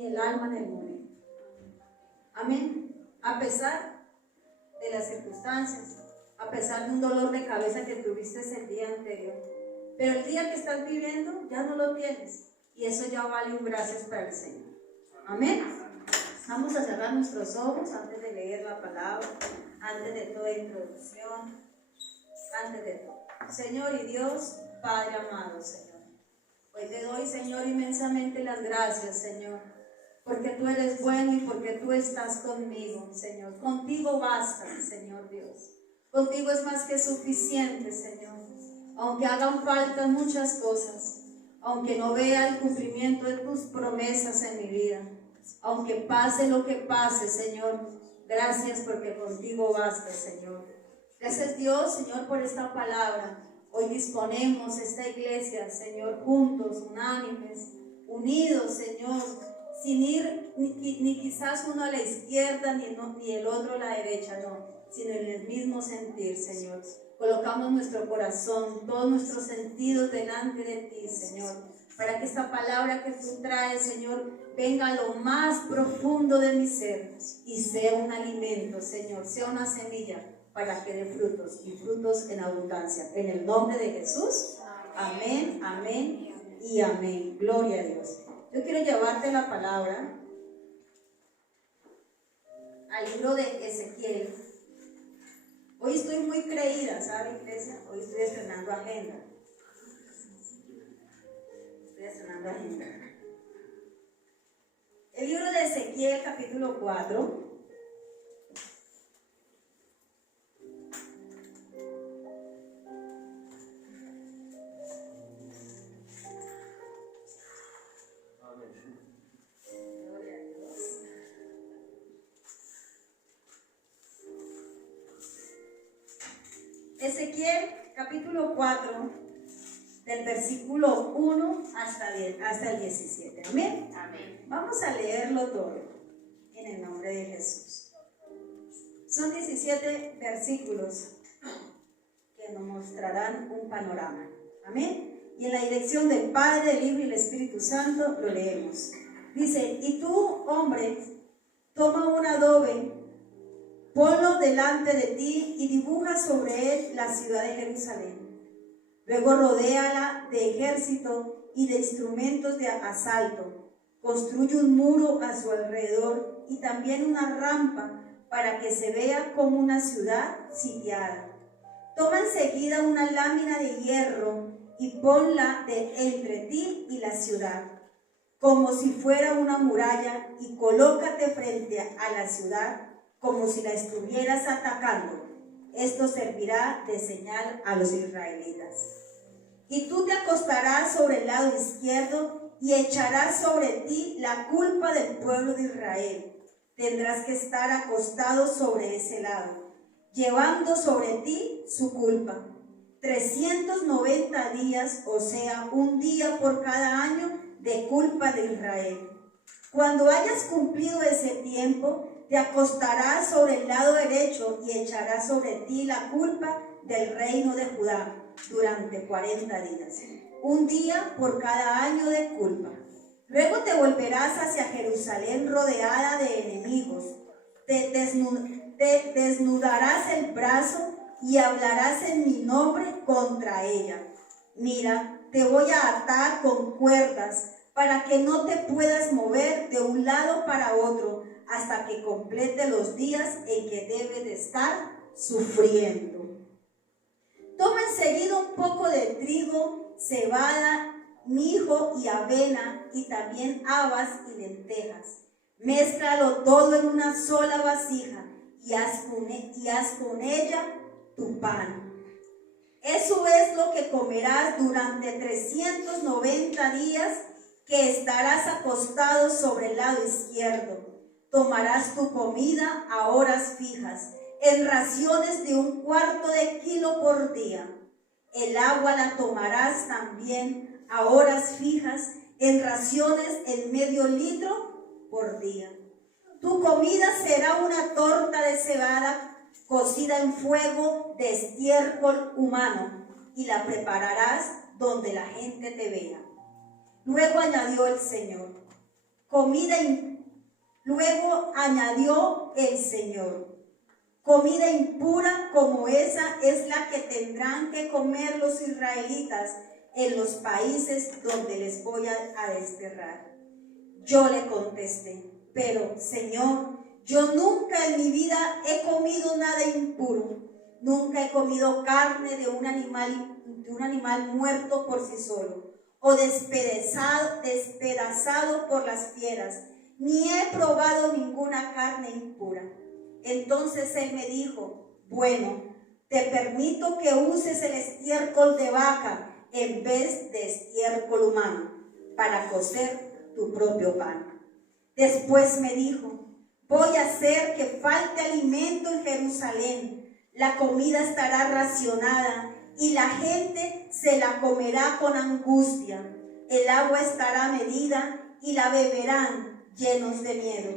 ni el alma en el momento. Amén. A pesar de las circunstancias, a pesar de un dolor de cabeza que tuviste el día anterior, pero el día que estás viviendo ya no lo tienes, y eso ya vale un gracias para el Señor. Amén. Vamos a cerrar nuestros ojos antes de leer la palabra, antes de toda introducción, antes de todo. Señor y Dios, Padre amado, Señor, hoy te doy, Señor, inmensamente las gracias, Señor, porque tú eres bueno y porque tú estás conmigo, Señor. Contigo basta, Señor Dios. Contigo es más que suficiente, Señor. Aunque hagan falta muchas cosas, aunque no vea el cumplimiento de tus promesas en mi vida, aunque pase lo que pase, Señor, gracias porque contigo basta, Señor. Gracias, Dios, Señor, por esta palabra. Hoy disponemos esta iglesia, Señor, juntos, unánimes, unidos, Señor, sin ir ni quizás uno a la izquierda ni el otro a la derecha, no, sino en el mismo sentir, Señor. Colocamos nuestro corazón, todos nuestros sentidos delante de ti, Señor, para que esta palabra que tú traes, Señor, venga a lo más profundo de mi ser y sea un alimento, Señor, sea una semilla para que dé frutos y frutos en abundancia. En el nombre de Jesús, amén, amén y amén. Gloria a Dios. Yo quiero llevarte la palabra al libro de Ezequiel. Hoy estoy muy creída, ¿sabe, iglesia? Hoy estoy estrenando agenda. El libro de Ezequiel, capítulo 4. Ezequiel, capítulo 4, del versículo 1 hasta el 17. Amén. Amén. Vamos a leerlo todo en el nombre de Jesús. Son 17 versículos que nos mostrarán un panorama. Amén. Y en la dirección del Padre, del Hijo y del Espíritu Santo lo leemos. Dice: y tú, hombre, toma un adobe, ponlo delante de ti y dibuja sobre él la ciudad de Jerusalén. Luego rodéala de ejército y de instrumentos de asalto. Construye un muro a su alrededor y también una rampa para que se vea como una ciudad sitiada. Toma enseguida una lámina de hierro y ponla entre ti y la ciudad, como si fuera una muralla, y colócate frente a la ciudad como si la estuvieras atacando. Esto servirá de señal a los israelitas. Y tú te acostarás sobre el lado izquierdo y echarás sobre ti la culpa del pueblo de Israel. Tendrás que estar acostado sobre ese lado, llevando sobre ti su culpa. 390 días, o sea, un día por cada año de culpa de Israel. Cuando hayas cumplido ese tiempo, te acostarás sobre el lado derecho y echarás sobre ti la culpa del reino de Judá durante 40 días, un día por cada año de culpa. Luego te volverás hacia Jerusalén rodeada de enemigos. Te desnudarás el brazo y hablarás en mi nombre contra ella. Mira, te voy a atar con cuerdas para que no te puedas mover de un lado para otro hasta que complete los días en que debes de estar sufriendo. Toma enseguida un poco de trigo, cebada, mijo y avena, y también habas y lentejas. Mézclalo todo en una sola vasija y haz con ella tu pan. Eso es lo que comerás durante 390 días que estarás acostado sobre el lado izquierdo. Tomarás tu comida a horas fijas, en raciones de 1/4 de kilo por día. El agua la tomarás también a horas fijas, en raciones en medio litro por día. Tu comida será una torta de cebada cocida en fuego de estiércol humano, y la prepararás donde la gente te vea. Luego añadió el Señor: Luego añadió el Señor: comida impura como esa es la que tendrán que comer los israelitas en los países donde les voy a desterrar. Yo le contesté: pero, Señor, yo nunca en mi vida he comido nada impuro. Nunca he comido carne de un animal muerto por sí solo, o despedazado por las fieras, ni he probado ninguna carne impura. Entonces él me dijo: bueno, te permito que uses el estiércol de vaca en vez de estiércol humano para cocer tu propio pan. Después me dijo: voy a hacer que falte alimento en Jerusalén. La comida estará racionada y la gente se la comerá con angustia. El agua estará medida y la beberán llenos de miedo.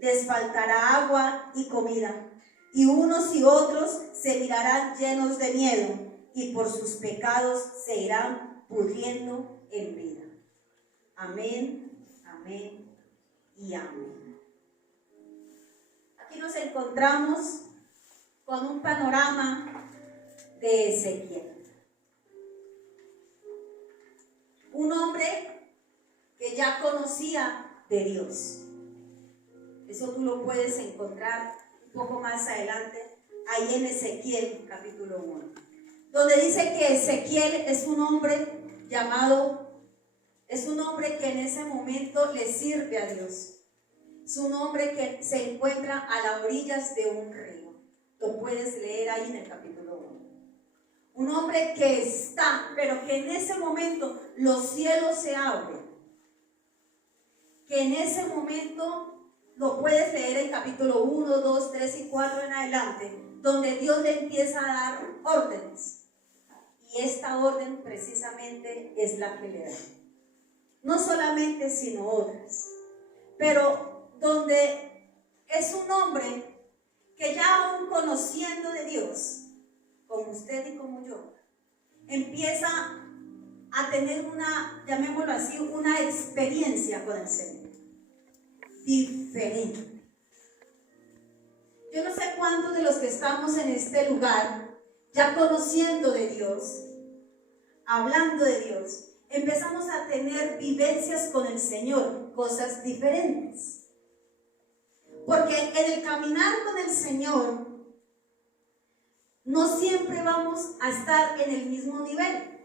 Les faltará agua y comida, y unos y otros se mirarán llenos de miedo, y por sus pecados se irán pudriendo en vida. Amén, amén y amén. Aquí nos encontramos con un panorama de Ezequiel. Un hombre que ya conocía de Dios. Eso tú lo puedes encontrar un poco más adelante, ahí en Ezequiel capítulo 1, donde dice que Ezequiel es un hombre que en ese momento le sirve a Dios. Es un hombre que se encuentra a las orillas de un río. Lo puedes leer ahí en el capítulo 1. Un hombre que está, pero que en ese momento los cielos se abren. Que en ese momento lo puedes leer en capítulo 1, 2, 3 y 4 en adelante, donde Dios le empieza a dar órdenes. Y esta orden precisamente es la que le da. No solamente, sino otras. Pero donde es un hombre que ya aún conociendo de Dios, como usted y como yo, empieza a tener una, llamémoslo así, una experiencia con el Señor diferente. Yo no sé cuántos de los que estamos en este lugar, ya conociendo de Dios, hablando de Dios, empezamos a tener vivencias con el Señor, cosas diferentes. Porque en el caminar con el Señor, no siempre vamos a estar en el mismo nivel,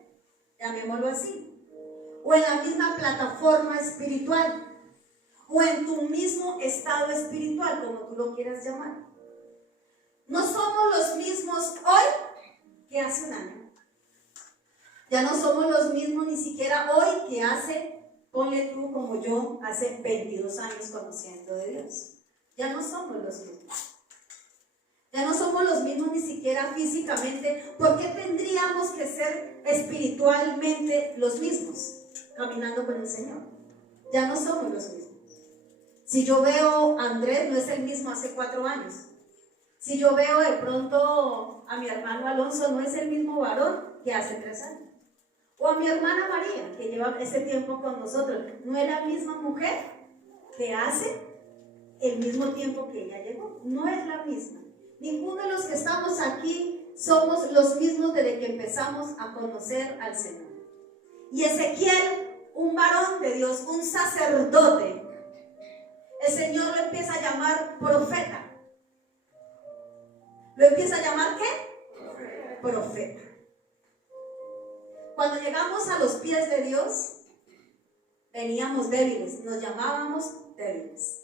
llamémoslo así, o en la misma plataforma espiritual, o en tu mismo estado espiritual, como tú lo quieras llamar. No somos los mismos hoy que hace un año. Ya no somos los mismos ni siquiera hoy que hace, ponle tú como yo, hace 22 años conociendo de Dios. Ya no somos los mismos. Ya no somos los mismos ni siquiera físicamente. ¿Por qué tendríamos que ser espiritualmente los mismos caminando con el Señor? Ya no somos los mismos. Si yo veo a Andrés, no es el mismo hace 4 años. Si yo veo de pronto a mi hermano Alonso, no es el mismo varón que hace 3 años. O a mi hermana María, que lleva ese tiempo con nosotros, no es la misma mujer que hace el mismo tiempo que ella llegó. No es la misma. Ninguno de los que estamos aquí somos los mismos desde que empezamos a conocer al Señor. Y Ezequiel, un varón de Dios, un sacerdote, el Señor lo empieza a llamar profeta. ¿Lo empieza a llamar qué? Profeta. Cuando llegamos a los pies de Dios, veníamos débiles, nos llamábamos débiles.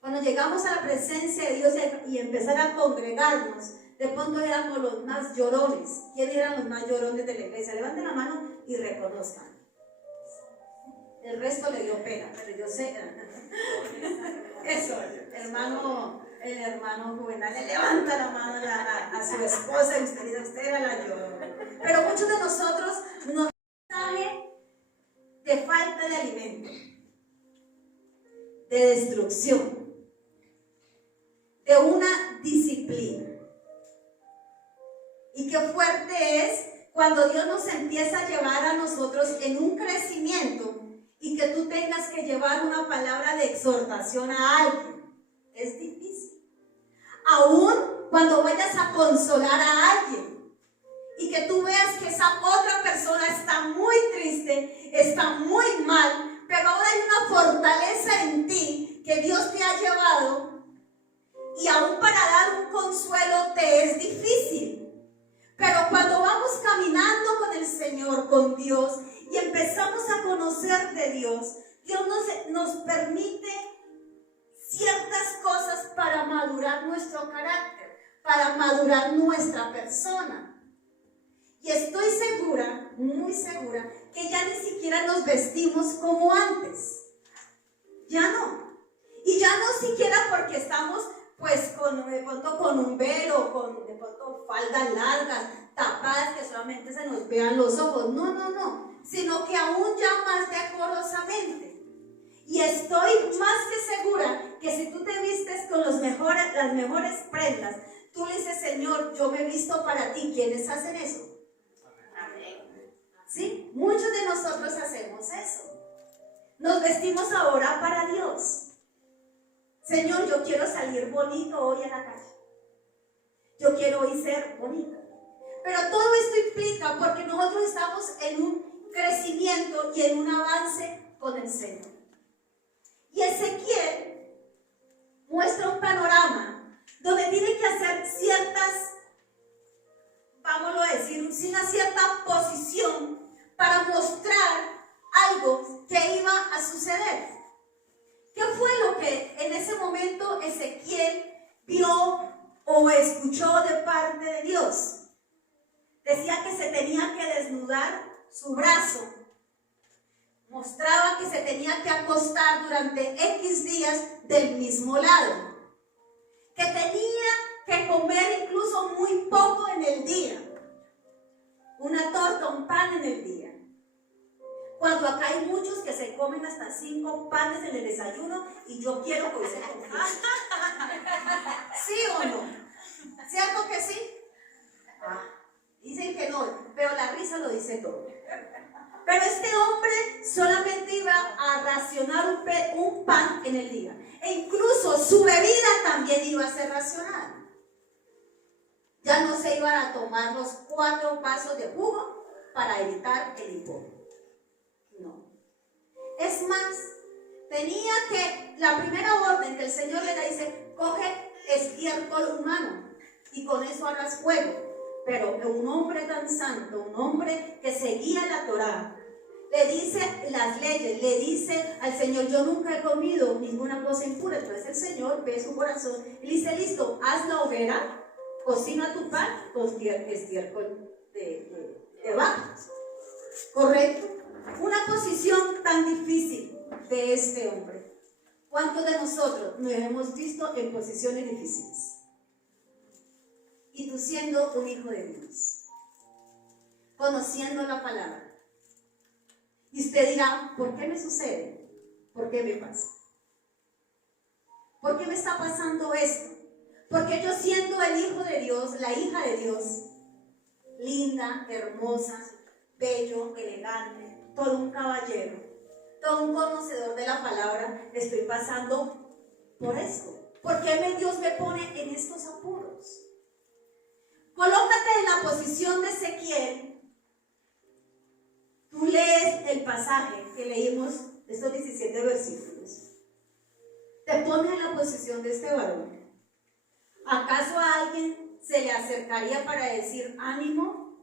Cuando llegamos a la presencia de Dios y empezar a congregarnos, de pronto éramos los más llorones. ¿Quiénes eran los más llorones de la iglesia? Levanten la mano y reconozcan. El resto le dio pena, pero yo sé. Eso, el hermano Juvenal le levanta la mano a su esposa y usted dice: usted era la llorona. Pero muchos de nosotros nos mensaje de falta de alimento, de destrucción, de una disciplina. Y qué fuerte es cuando Dios nos empieza a llevar a nosotros en un crecimiento y que tú tengas que llevar una palabra de exhortación a alguien. Es difícil. Aún cuando vayas a consolar a alguien y que tú veas que esa otra persona está muy triste, está muy mal, pero ahora hay una fortaleza en ti que Dios te ha llevado, y aún para dar un consuelo te es difícil. Pero cuando vamos caminando con el Señor, con Dios, y empezamos a conocer de Dios, Dios nos permite ciertas cosas para madurar nuestro carácter, para madurar nuestra persona. Y estoy segura, muy segura, que ya ni siquiera nos vestimos como antes. Ya no. Y ya no siquiera porque estamos pues de pronto con un velo, con de pronto faldas largas, tapadas, que solamente se nos vean los ojos. No. Sino que aún ya más decorosamente. Y estoy más que segura que si tú te vistes con las mejores prendas, tú le dices, Señor, yo me he visto para ti. ¿Quiénes hacen eso? Amén. ¿Sí? Muchos de nosotros hacemos eso. Nos vestimos ahora para Dios. Señor, yo quiero salir bonito hoy a la calle. Yo quiero hoy ser bonita. Pero todo esto implica porque nosotros estamos en un crecimiento y en un avance con el Señor. Y Ezequiel muestra un panorama donde tiene que hacer ciertas, vámonos a decir, una cierta posición para mostrar algo que iba a suceder. ¿Qué fue lo que en ese momento Ezequiel vio o escuchó de parte de Dios? Decía que se tenía que desnudar su brazo. Mostraba que se tenía que acostar durante X días del mismo lado. Que tenía que comer incluso muy poco en el día. Una torta, un pan en el día. Cuando acá hay muchos que se comen hasta 5 panes en el desayuno y yo quiero que se confíen. ¿Sí o no? ¿Cierto que sí? Dicen que no, pero la risa lo dice todo. Pero este hombre solamente iba a racionar un pan en el día. E incluso su bebida también iba a ser racionada. Ya no se iban a tomar los 4 vasos de jugo para evitar el hipo. No. Es más, tenía que, la primera orden que el Señor le da, dice, coge estiércol humano y con eso hagas fuego. Pero un hombre tan santo, un hombre que seguía la Torá, le dice las leyes, le dice al Señor, yo nunca he comido ninguna cosa impura. Entonces el Señor ve su corazón y le dice, listo, haz la hoguera, cocina tu pan con estiércol de vaca. ¿Correcto? Una posición tan difícil de este hombre. ¿Cuántos de nosotros nos hemos visto en posiciones difíciles? Y tú siendo un hijo de Dios, conociendo la palabra. Y usted dirá, ¿por qué me sucede? ¿Por qué me pasa? ¿Por qué me está pasando esto? Porque yo siendo el hijo de Dios, la hija de Dios, linda, hermosa, bello, elegante, todo un caballero, todo un conocedor de la palabra, estoy pasando por esto. ¿Por qué Dios me pone en estos apuros? Colócate en la posición de Ezequiel. Tú lees el pasaje que leímos, estos 17 versículos. Te pones en la posición de este varón. ¿Acaso a alguien se le acercaría para decir ánimo?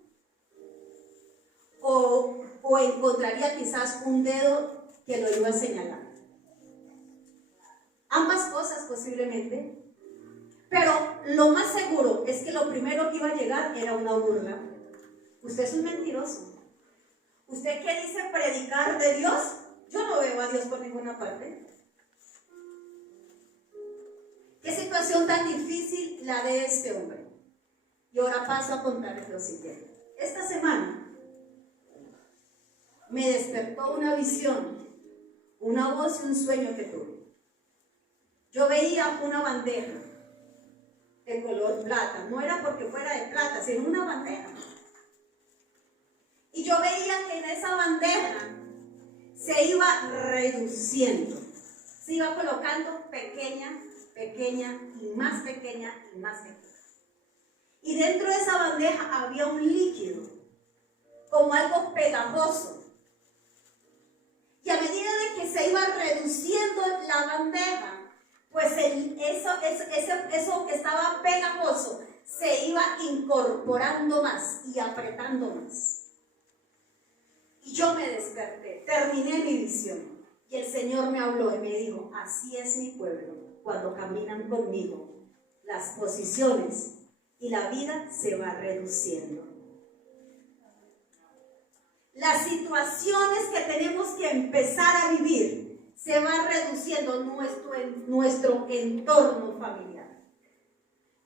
¿O encontraría quizás un dedo que lo iba a señalar? Ambas cosas posiblemente. Pero lo más seguro es que lo primero que iba a llegar era una burla. Usted es un mentiroso. ¿Usted qué dice predicar de Dios? Yo no veo a Dios por ninguna parte. ¿Qué situación tan difícil la de este hombre? Y ahora paso a contarles lo siguiente. Esta semana me despertó una visión, una voz y un sueño que tuve. Yo veía una bandeja de color plata. No era porque fuera de plata, sino una bandeja. Y yo veía que en esa bandeja se iba reduciendo, se iba colocando pequeña, pequeña y más pequeña y más pequeña. Y dentro de esa bandeja había un líquido, como algo pegajoso. Y a medida de que se iba reduciendo la bandeja, pues eso que estaba pegajoso se iba incorporando más y apretando más. Y yo me desperté, terminé mi visión. Y el Señor me habló y me dijo, así es mi pueblo, cuando caminan conmigo, las posiciones y la vida se va reduciendo. Las situaciones que tenemos que empezar a vivir se va reduciendo nuestro entorno familiar.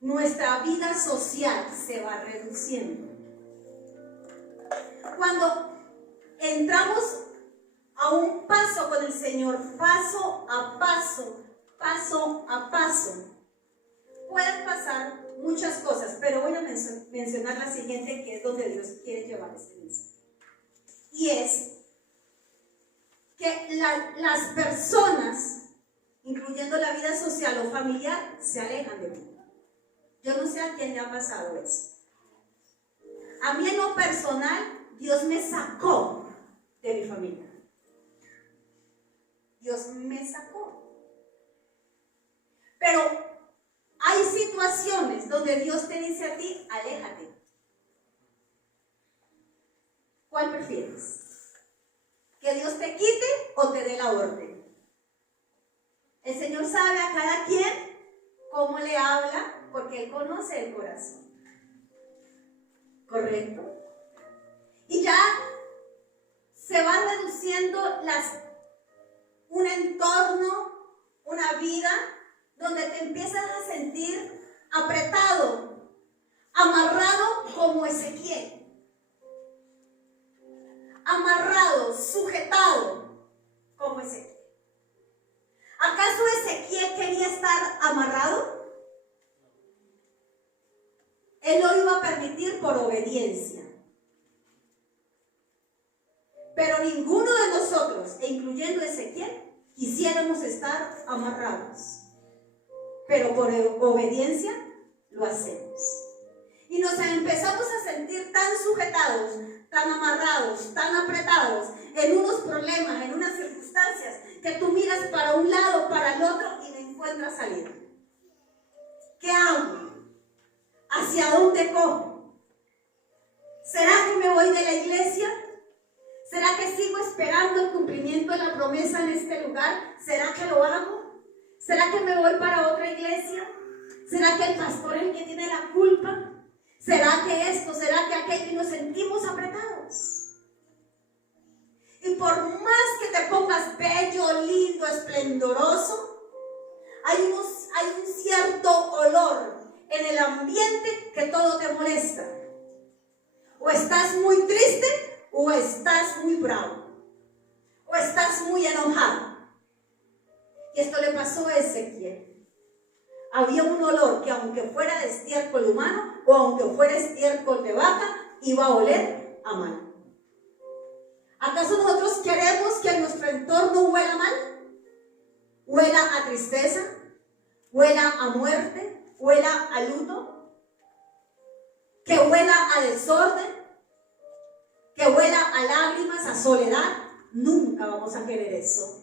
Nuestra vida social se va reduciendo. Cuando entramos a un paso con el Señor, paso a paso, paso a paso, pueden pasar muchas cosas, pero voy a mencionar la siguiente, que es donde Dios quiere llevar este mensaje. Y es que las personas, incluyendo la vida social o familiar, se alejan de ti. Yo no sé a quién le ha pasado eso. A mí en lo personal, Dios me sacó de mi familia. Dios me sacó. Pero hay situaciones donde Dios te dice a ti, aléjate. ¿Cuál prefieres? ¿Que Dios te quite o te dé la orden? El Señor sabe a cada quien cómo le habla, porque Él conoce el corazón. ¿Correcto? Y ya se va reduciendo un entorno, una vida donde te empiezas a sentir apretado, amarrado como Ezequiel. Amarrado, sujetado como Ezequiel. ¿Acaso Ezequiel quería estar amarrado? Él lo iba a permitir por obediencia. Pero ninguno de nosotros, e incluyendo Ezequiel, quisiéramos estar amarrados. Pero por obediencia lo hacemos. Y nos empezamos a sentir tan sujetados, tan amarrados, tan apretados en unos problemas, en unas circunstancias, que tú miras para un lado, para el otro y no encuentras salida. ¿Qué hago? ¿Hacia dónde cojo? ¿Será que me voy de la iglesia? ¿Será que sigo esperando el cumplimiento de la promesa en este lugar? ¿Será que lo hago? ¿Será que me voy para otra iglesia? ¿Será que el pastor es el que tiene la culpa? ¿Será que esto? ¿Será que aquello? Y nos sentimos apretados. Y por más que te pongas bello, lindo, esplendoroso, hay un cierto olor en el ambiente que todo te molesta. O estás muy triste o estás muy bravo. O estás muy enojado. Y esto le pasó a Ezequiel. Había un olor que aunque fuera de estiércol humano o aunque fuera estiércol de vaca, iba a oler a mal. ¿Acaso nosotros queremos que nuestro entorno huela mal? ¿Huela a tristeza? ¿Huela a muerte? ¿Huela a luto? ¿Que huela a desorden? ¿Que huela a lágrimas, a soledad? Nunca vamos a querer eso.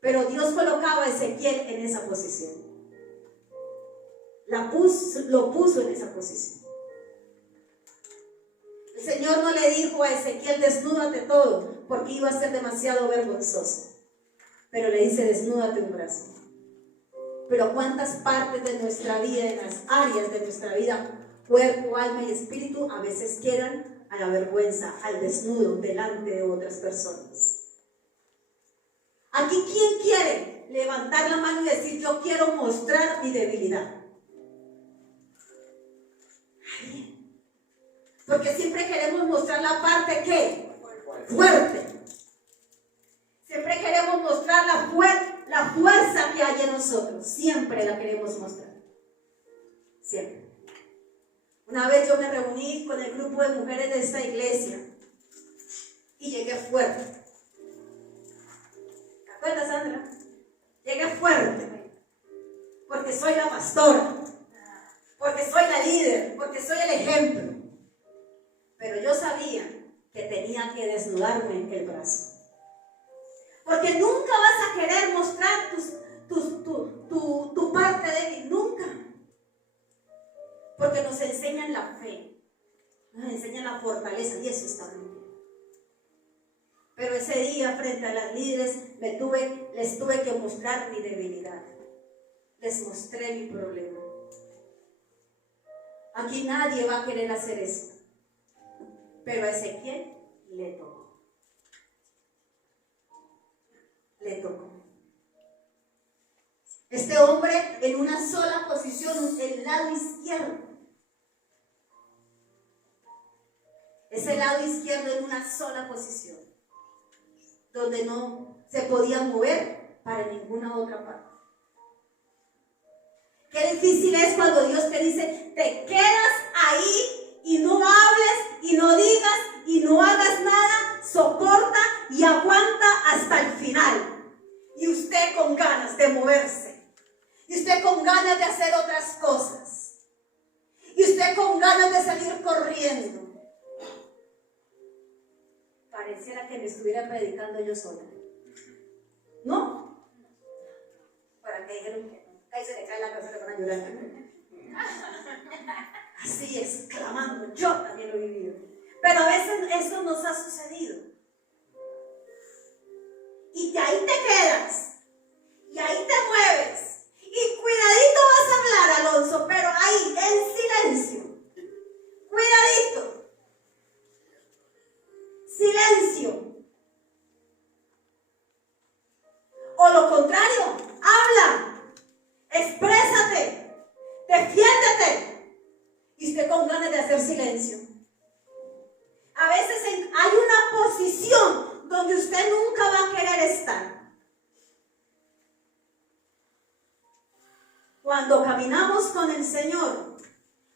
Pero Dios colocaba a Ezequiel en esa posición. Lo puso en esa posición. El Señor no le dijo a Ezequiel, desnúdate todo, porque iba a ser demasiado vergonzoso. Pero le dice, desnúdate un brazo. Pero cuántas partes de nuestra vida, en las áreas de nuestra vida, cuerpo, alma y espíritu, a veces quedan a la vergüenza, al desnudo, delante de otras personas. Aquí, ¿quién quiere levantar la mano y decir, yo quiero mostrar mi debilidad? Ay, porque siempre queremos mostrar la parte ¿qué? Fuerte. Siempre queremos mostrar la fuerza que hay en nosotros. Siempre la queremos mostrar. Siempre. Una vez yo me reuní con el grupo de mujeres de esta iglesia y llegué fuerte. fuerte, porque soy la pastora, porque soy la líder, porque soy el ejemplo. Pero yo sabía que tenía que desnudarme el brazo. Porque nunca vas a querer mostrar tu parte débil, nunca. Porque nos enseñan la fe, nos enseñan la fortaleza, y eso está muy bien. Pero ese día, frente a las líderes, les tuve que mostrar mi debilidad. Les mostré mi problema. Aquí nadie va a querer hacer eso. Pero a Ezequiel le tocó. Le tocó. Este hombre en una sola posición, el lado izquierdo. Ese lado izquierdo en una sola posición, donde no se podía mover para ninguna otra parte. Qué difícil es cuando Dios te dice, te quedas ahí y no hables y no digas y no hagas nada, soporta y aguanta hasta el final. Y usted con ganas de moverse, y usted con ganas de hacer otras cosas, y usted con ganas de salir corriendo. Pareciera que me estuviera predicando yo sola. ¿No? Para que dijeron que ahí se le cae la cabeza, se van a llorar. Así es, clamando. Yo también lo he vivido. Pero a veces eso nos ha sucedido. Y ahí te quedas. Y ahí te mueves. Y cuidadito vas a hablar, Alonso, pero ahí, en silencio. Cuidadito. Silencio. O lo contrario, habla, exprésate, defiéndete. Y usted con ganas de hacer silencio. A veces hay una posición donde usted nunca va a querer estar. Cuando caminamos con el Señor,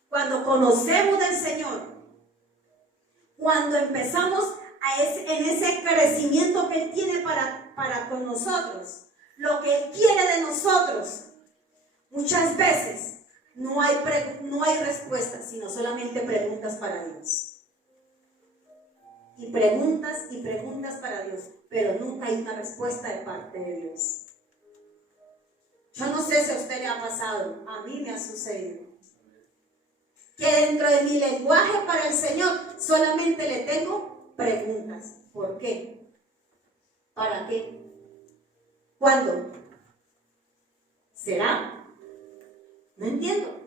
cuando conocemos del Señor, cuando empezamos en ese crecimiento que Él tiene para con nosotros, lo que Él quiere de nosotros, muchas veces no hay respuestas, sino solamente preguntas para Dios. Y preguntas para Dios, pero nunca hay una respuesta de parte de Dios. Yo no sé si a usted le ha pasado, a mí me ha sucedido, que dentro de mi lenguaje para el Señor solamente le tengo preguntas. ¿Por qué? ¿Para qué? ¿Cuándo? ¿Será? No entiendo.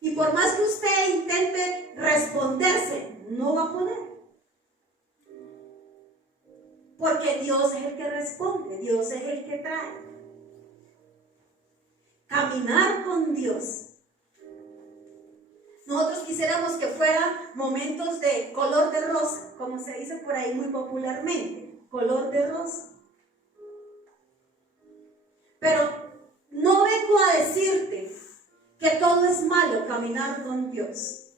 Y por más que usted intente responderse, no va a poder. Porque Dios es el que responde, Dios es el que trae. Caminar con Dios. Nosotros quisiéramos que fuera momentos de color de rosa, como se dice por ahí muy popularmente, color de rosa. Pero no vengo a decirte que todo es malo caminar con Dios.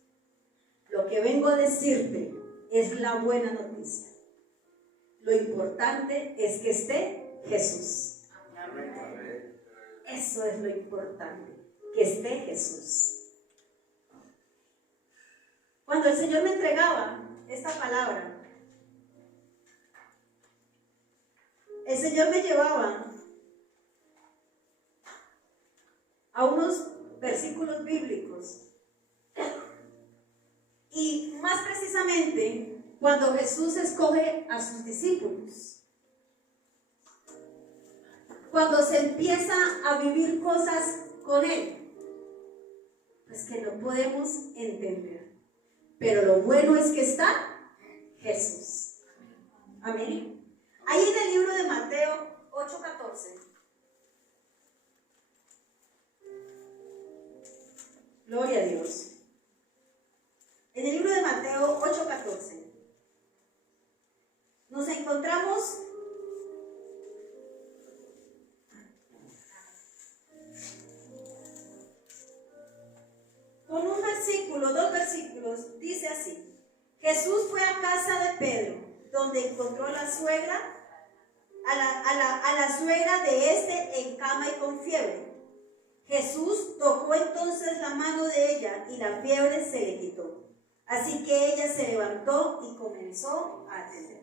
Lo que vengo a decirte es la buena noticia. Lo importante es que esté Jesús. Eso es lo importante, que esté Jesús. Cuando el Señor me entregaba esta palabra, el Señor me llevaba a unos versículos bíblicos. Y más precisamente, cuando Jesús escoge a sus discípulos, cuando se empieza a vivir cosas con Él, pues que no podemos entender. Pero lo bueno es que está Jesús. Amén. Ahí en el libro de Mateo 8:14. Gloria a Dios. En el libro de Mateo 8:14 nos encontramos con un versículo, dos versículos. Dice así: Jesús fue a casa de Pedro, donde encontró a la suegra, a la suegra de este en cama y con fiebre. Jesús tocó entonces la mano de ella y la fiebre se le quitó. Así que ella se levantó y comenzó a atender.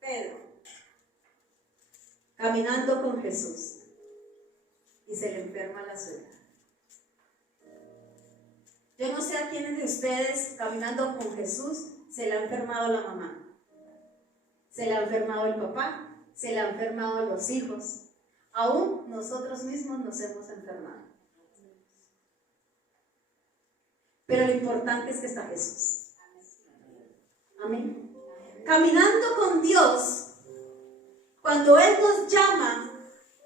Pedro, caminando con Jesús, y se le enferma la suegra. Yo no sé a quiénes de ustedes, caminando con Jesús, se le ha enfermado la mamá, se le ha enfermado el papá, se le ha enfermado los hijos. Aún nosotros mismos nos hemos enfermado. Pero lo importante es que está Jesús. Amén. Caminando con Dios, cuando Él nos llama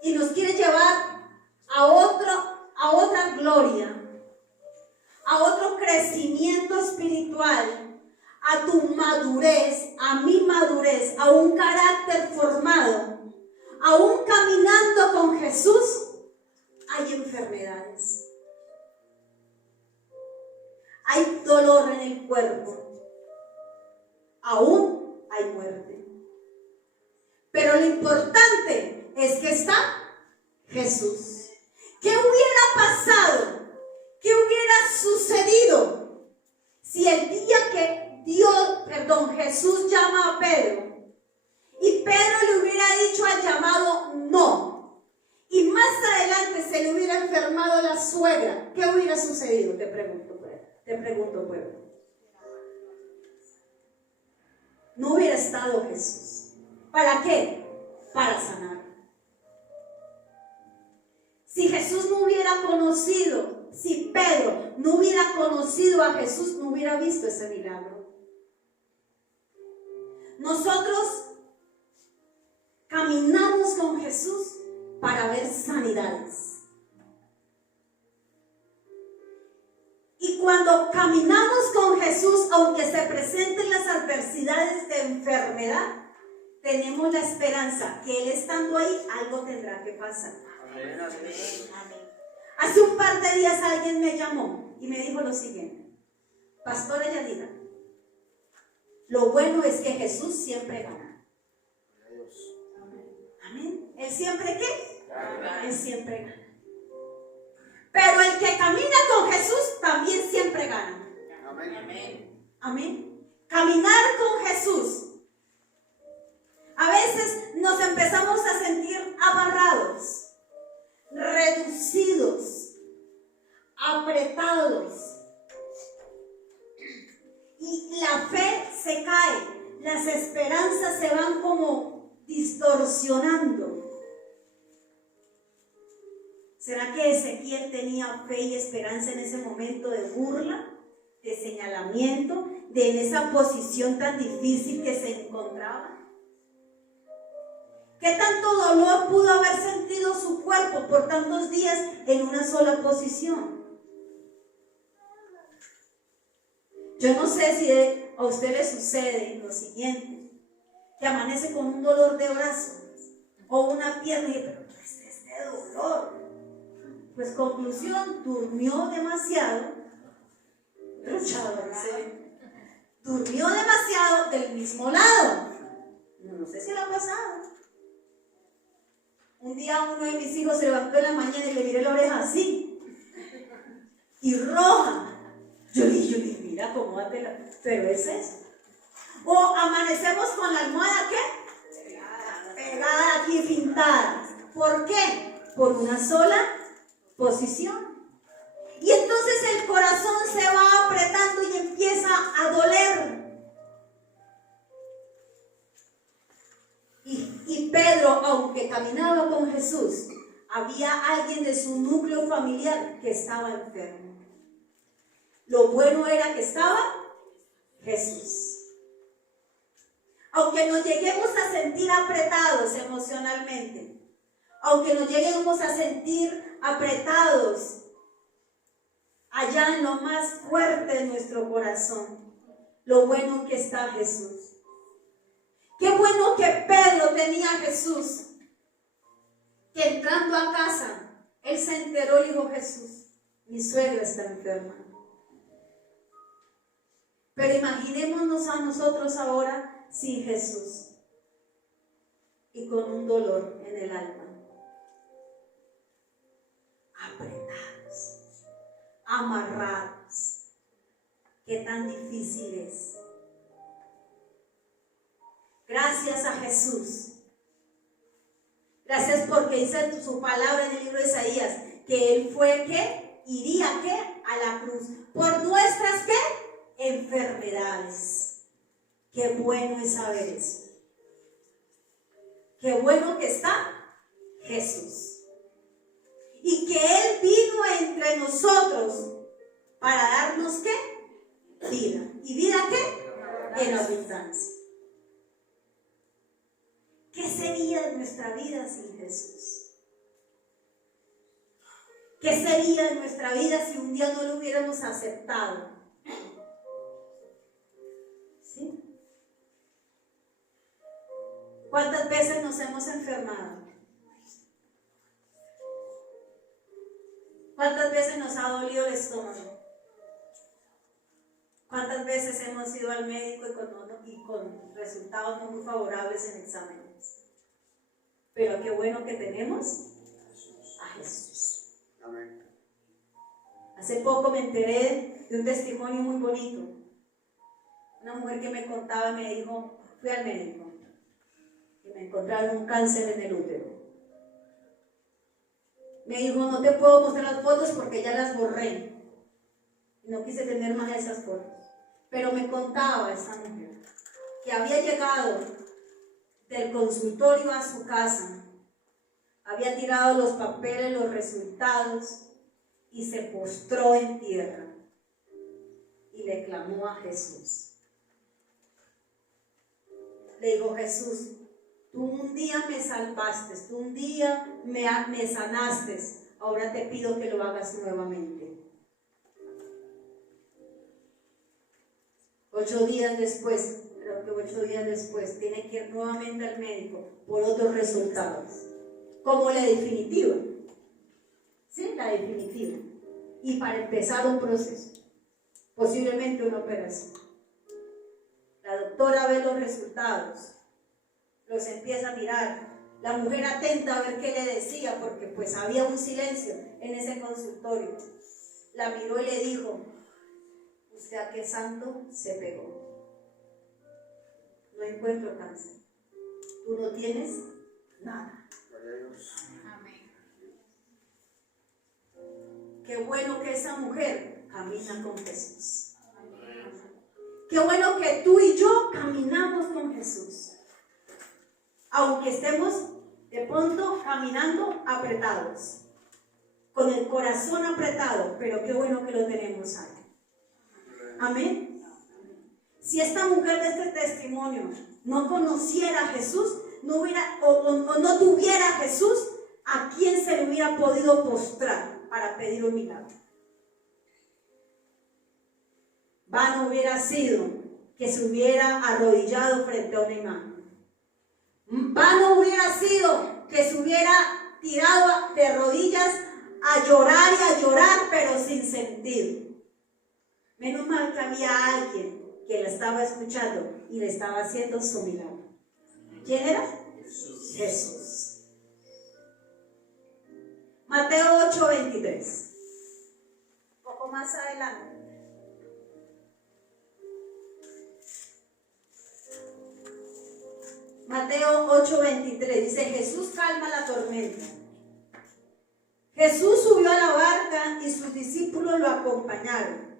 y nos quiere llevar a otra gloria, a otro crecimiento espiritual, a tu madurez, a mi madurez, a un carácter formado, aún caminando con Jesús, hay enfermedades. Hay dolor en el cuerpo. Aún hay muerte. Pero lo importante es que está Jesús. ¿Qué hubiera pasado? ¿Qué hubiera sucedido si el día que Jesús llama a Pedro y Pedro le hubiera dicho al llamado no, y más adelante se le hubiera enfermado la suegra? ¿Qué hubiera sucedido? Te pregunto, pueblo. No hubiera estado Jesús. ¿Para qué? Para sanar. Si Jesús no hubiera conocido, si Pedro no hubiera conocido a Jesús, no hubiera visto ese milagro. Nosotros caminamos con Jesús para ver sanidades. Y cuando caminamos con Jesús, aunque se presenten las adversidades de enfermedad, tenemos la esperanza que Él estando ahí, algo tendrá que pasar. Amén. Hace un par de días alguien me llamó y me dijo lo siguiente: Pastora Yadira, lo bueno es que Jesús siempre gana. Amén. ¿Él siempre qué? Gana. Él siempre gana. Pero el que camina con Jesús también siempre gana. Amén. Amén. Caminar con Jesús. A veces nos empezamos a sentir amarrados, reducidos, apretados. Y la fe se cae, las esperanzas se van como distorsionando. ¿Será que Ezequiel tenía fe y esperanza en ese momento de burla, de señalamiento, de en esa posición tan difícil que se encontraba? ¿Qué tanto dolor pudo haber sentido su cuerpo por tantos días en una sola posición? Yo no sé si a usted le sucede lo siguiente, que amanece con un dolor de brazo o una pierna y pero ¿qué es este dolor? Pues conclusión, durmió demasiado, durmió demasiado del mismo lado. No sé si le ha pasado. Un día uno de mis hijos se levantó en la mañana y le miré la oreja así y roja. Yo dije, mira, acomódatela, pero es eso. O amanecemos con la almohada, ¿qué? Pegada aquí, pintada. ¿Por qué? Por una sola posición. Y entonces el corazón se va apretando y empieza a doler. Y Pedro, aunque caminaba con Jesús, había alguien de su núcleo familiar que estaba enfermo. Lo bueno era que estaba Jesús. Aunque nos lleguemos a sentir apretados emocionalmente, aunque nos lleguemos a sentir apretados allá en lo más fuerte de nuestro corazón, lo bueno que está Jesús. Qué bueno que Pedro tenía a Jesús, que entrando a casa, él se enteró y dijo: Jesús, mi suegra está enferma. Pero imaginémonos a nosotros ahora sin Jesús y con un dolor en el alma, apretados, amarrados. Qué tan difícil es. Gracias a Jesús. Gracias porque dice su palabra en el libro de Isaías que Él fue que iría ¿qué? A la cruz por nuestras ¿qué? Enfermedades. Qué bueno es saber eso. Qué bueno que está Jesús. Y que Él vino entre nosotros para darnos ¿qué? Vida. ¿Y vida qué? En abundancia. ¿Qué sería de nuestra vida sin Jesús? ¿Qué sería de nuestra vida si un día no lo hubiéramos aceptado? ¿Sí? ¿Cuántas veces nos hemos enfermado? ¿Cuántas veces nos ha dolido el estómago? ¿Cuántas veces hemos ido al médico y con resultados no muy favorables en exámenes? Pero qué bueno que tenemos a Jesús. Amén. Hace poco me enteré de un testimonio muy bonito. Una mujer que me contaba me dijo, fui al médico y me encontraron un cáncer en el útero. Me dijo, no te puedo mostrar las fotos porque ya las borré. Y no quise tener más de esas fotos. Pero me contaba esta mujer que había llegado del consultorio a su casa, había tirado los papeles, los resultados y se postró en tierra y le clamó a Jesús. Le dijo, Jesús, tú un día me salvaste, tú un día me sanaste, ahora te pido que lo hagas nuevamente. 8 días después, creo que 8 días después, tiene que ir nuevamente al médico por otros resultados, como la definitiva. ¿Sí? La definitiva. Y para empezar un proceso, posiblemente una operación. La doctora ve los resultados, los empieza a mirar. La mujer atenta a ver qué le decía, porque pues había un silencio en ese consultorio. La miró y le dijo, ¿usted a qué santo se pegó? No encuentro cáncer. Tú no tienes nada. Amén. Qué bueno que esa mujer camina con Jesús. Qué bueno que tú y yo caminamos con Jesús. Aunque estemos de pronto caminando apretados, con el corazón apretado, pero qué bueno que lo tenemos ahí. Amén. Si esta mujer de este testimonio no conociera a Jesús, no hubiera o no tuviera a Jesús, ¿a quién se le hubiera podido postrar para pedir un milagro? Vano hubiera sido que se hubiera arrodillado frente a una imagen. Vano hubiera sido que se hubiera tirado de rodillas a llorar, pero sin sentido. Menos mal que había alguien que la estaba escuchando y le estaba haciendo su milagro. ¿Quién era? Jesús. Mateo 8:23. Un poco más adelante. Mateo 8:23 dice, Jesús calma la tormenta. Jesús subió a la barca y sus discípulos lo acompañaron.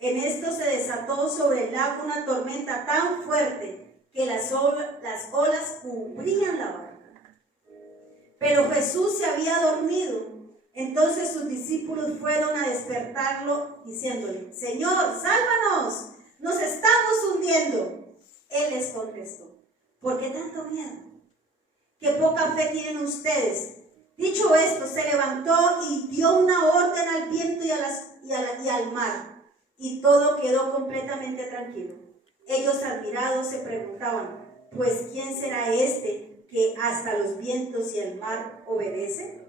En esto se desató sobre el lago una tormenta tan fuerte que las olas cubrían la barca. Pero Jesús se había dormido. Entonces sus discípulos fueron a despertarlo diciéndole, Señor, sálvanos, nos estamos hundiendo. Él les contestó, ¿por qué tanto miedo? ¿Qué poca fe tienen ustedes? Dicho esto, se levantó y dio una orden al viento y al mar. Y todo quedó completamente tranquilo. Ellos admirados se preguntaban, pues ¿quién será este que hasta los vientos y el mar obedece?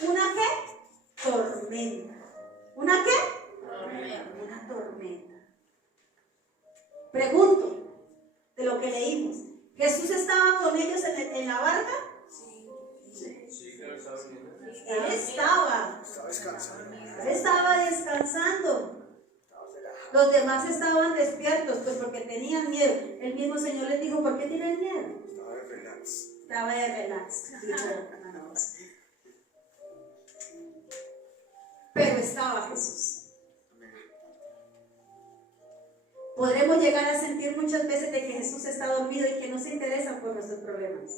¿Una qué? Tormenta. ¿Una qué? Tormenta. Una tormenta. Pregunto, de lo que leímos, ¿Jesús estaba con ellos en la barca? Él estaba descansando. Los demás estaban despiertos, pues porque tenían miedo. El mismo Señor les dijo, ¿por qué tienen miedo? Estaba de relax. Pero estaba Jesús. Podremos llegar a sentir muchas veces de que Jesús está dormido y que no se interesa por nuestros problemas.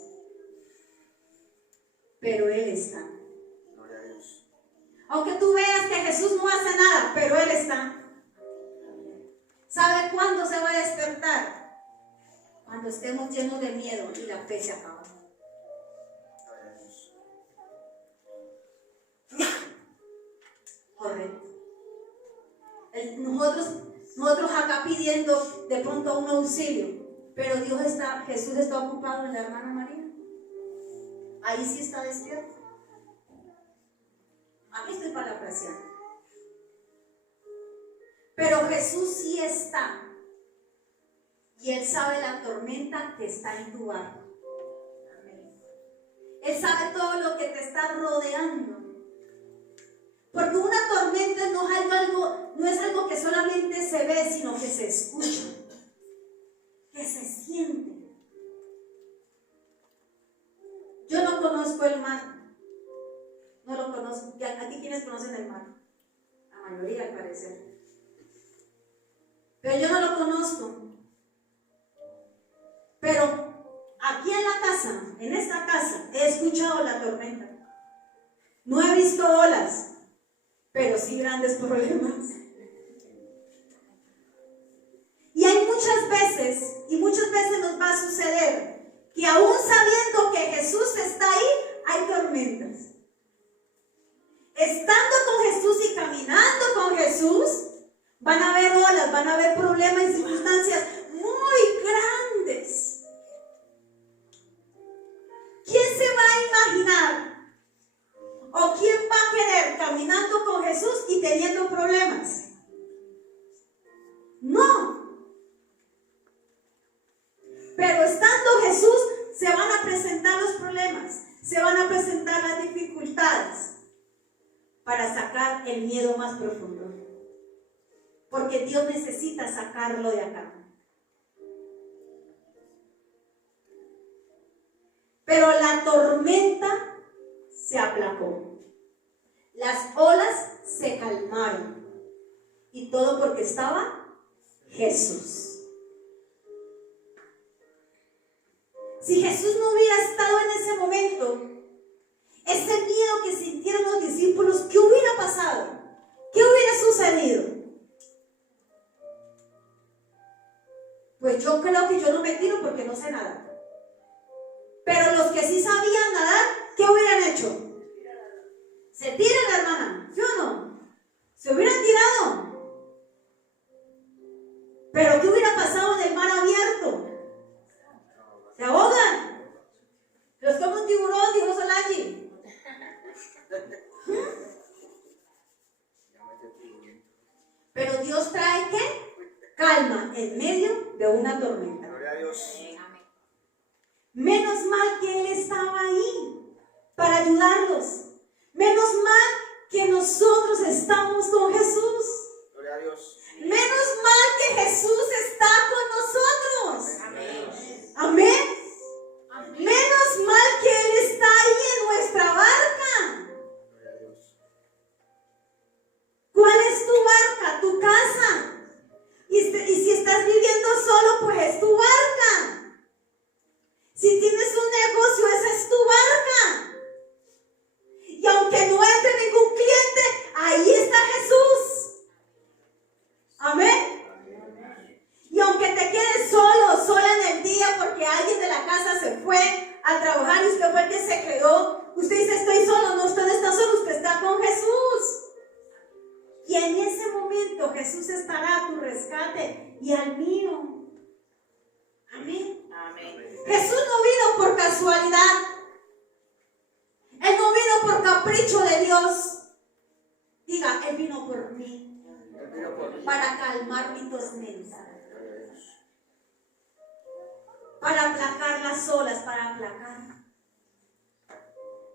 Pero Él está. Aunque tú veas que Jesús no hace nada, pero Él está. ¿Sabe cuándo se va a despertar? Cuando estemos llenos de miedo y la fe se acaba. Correcto. Nosotros acá pidiendo de pronto un auxilio, pero Jesús está ocupado en la hermana María. Ahí sí está despierto. Aquí estoy para apreciar. Pero Jesús sí está. Y Él sabe la tormenta que está en tu barco. Él sabe todo lo que te está rodeando. Porque una tormenta no es algo que solamente se ve, sino que se escucha, que se siente. Yo no conozco el mar. No lo conozco. ¿Aquí quiénes conocen el mar? La mayoría, al parecer. Pero yo no lo conozco. Pero aquí en la casa, en esta casa, he escuchado la tormenta. No he visto olas, pero sí grandes problemas. Y hay muchas veces nos va a suceder que aún sabiendo que Jesús está ahí, hay tormentas. Estando con Jesús y caminando con Jesús, van a haber olas, van a haber problemas y circunstancias muy grandes. ¿Quién se va a imaginar? ¿O quién va a querer caminando con Jesús y teniendo problemas? No. Pero estando Jesús, se van a presentar los problemas, se van a presentar las dificultades para sacar el miedo más profundo. Porque Dios necesita sacarlo de acá. Pero la tormenta se aplacó. Las olas se calmaron. Y todo porque estaba Jesús. Si Jesús no hubiera estado en ese momento, ese miedo que sintieron los discípulos, ¿qué hubiera pasado? ¿Qué hubiera sucedido? Pues yo creo que yo no me tiro porque no sé nadar. Pero los que sí sabían nadar, ¿qué hubieran hecho? Se tiran, hermana, ¿sí o no? Se hubieran tirado. Pero ¿qué hubiera pasado en el mar abierto? Se ahogan. Los come un tiburón, dijo Solange. Pero Dios trae ¿qué? Calma en medio de una tormenta. Gloria a Dios. Menos mal que Él estaba ahí para ayudarlos. Menos mal que nosotros estamos con Jesús. Gloria a Dios. Menos mal que Jesús está con nosotros. Amén. Amén. Menos mal que Él está ahí en nuestra barca. Gloria a Dios. ¿Cuál es tu barca? Tu casa. Y si estás viviendo solo, pues es tu barca. Si tienes un negocio, esa es tu barca. Y aunque no entre ningún cliente, ahí está Jesús. Amén. Y aunque te quedes sola en el día porque alguien de la casa se fue a trabajar y usted fue el que se quedó, usted dice estoy solo, no, usted no está solo, usted está con Jesús. Y en ese momento Jesús estará a tu rescate y al mío. Amén. Amén. Jesús no vino por casualidad. Él no vino por capricho de Dios. Diga, Él vino por mí. Él vino por mí. Para calmar mi tormenta. Gloria a Dios. solas para aplacar.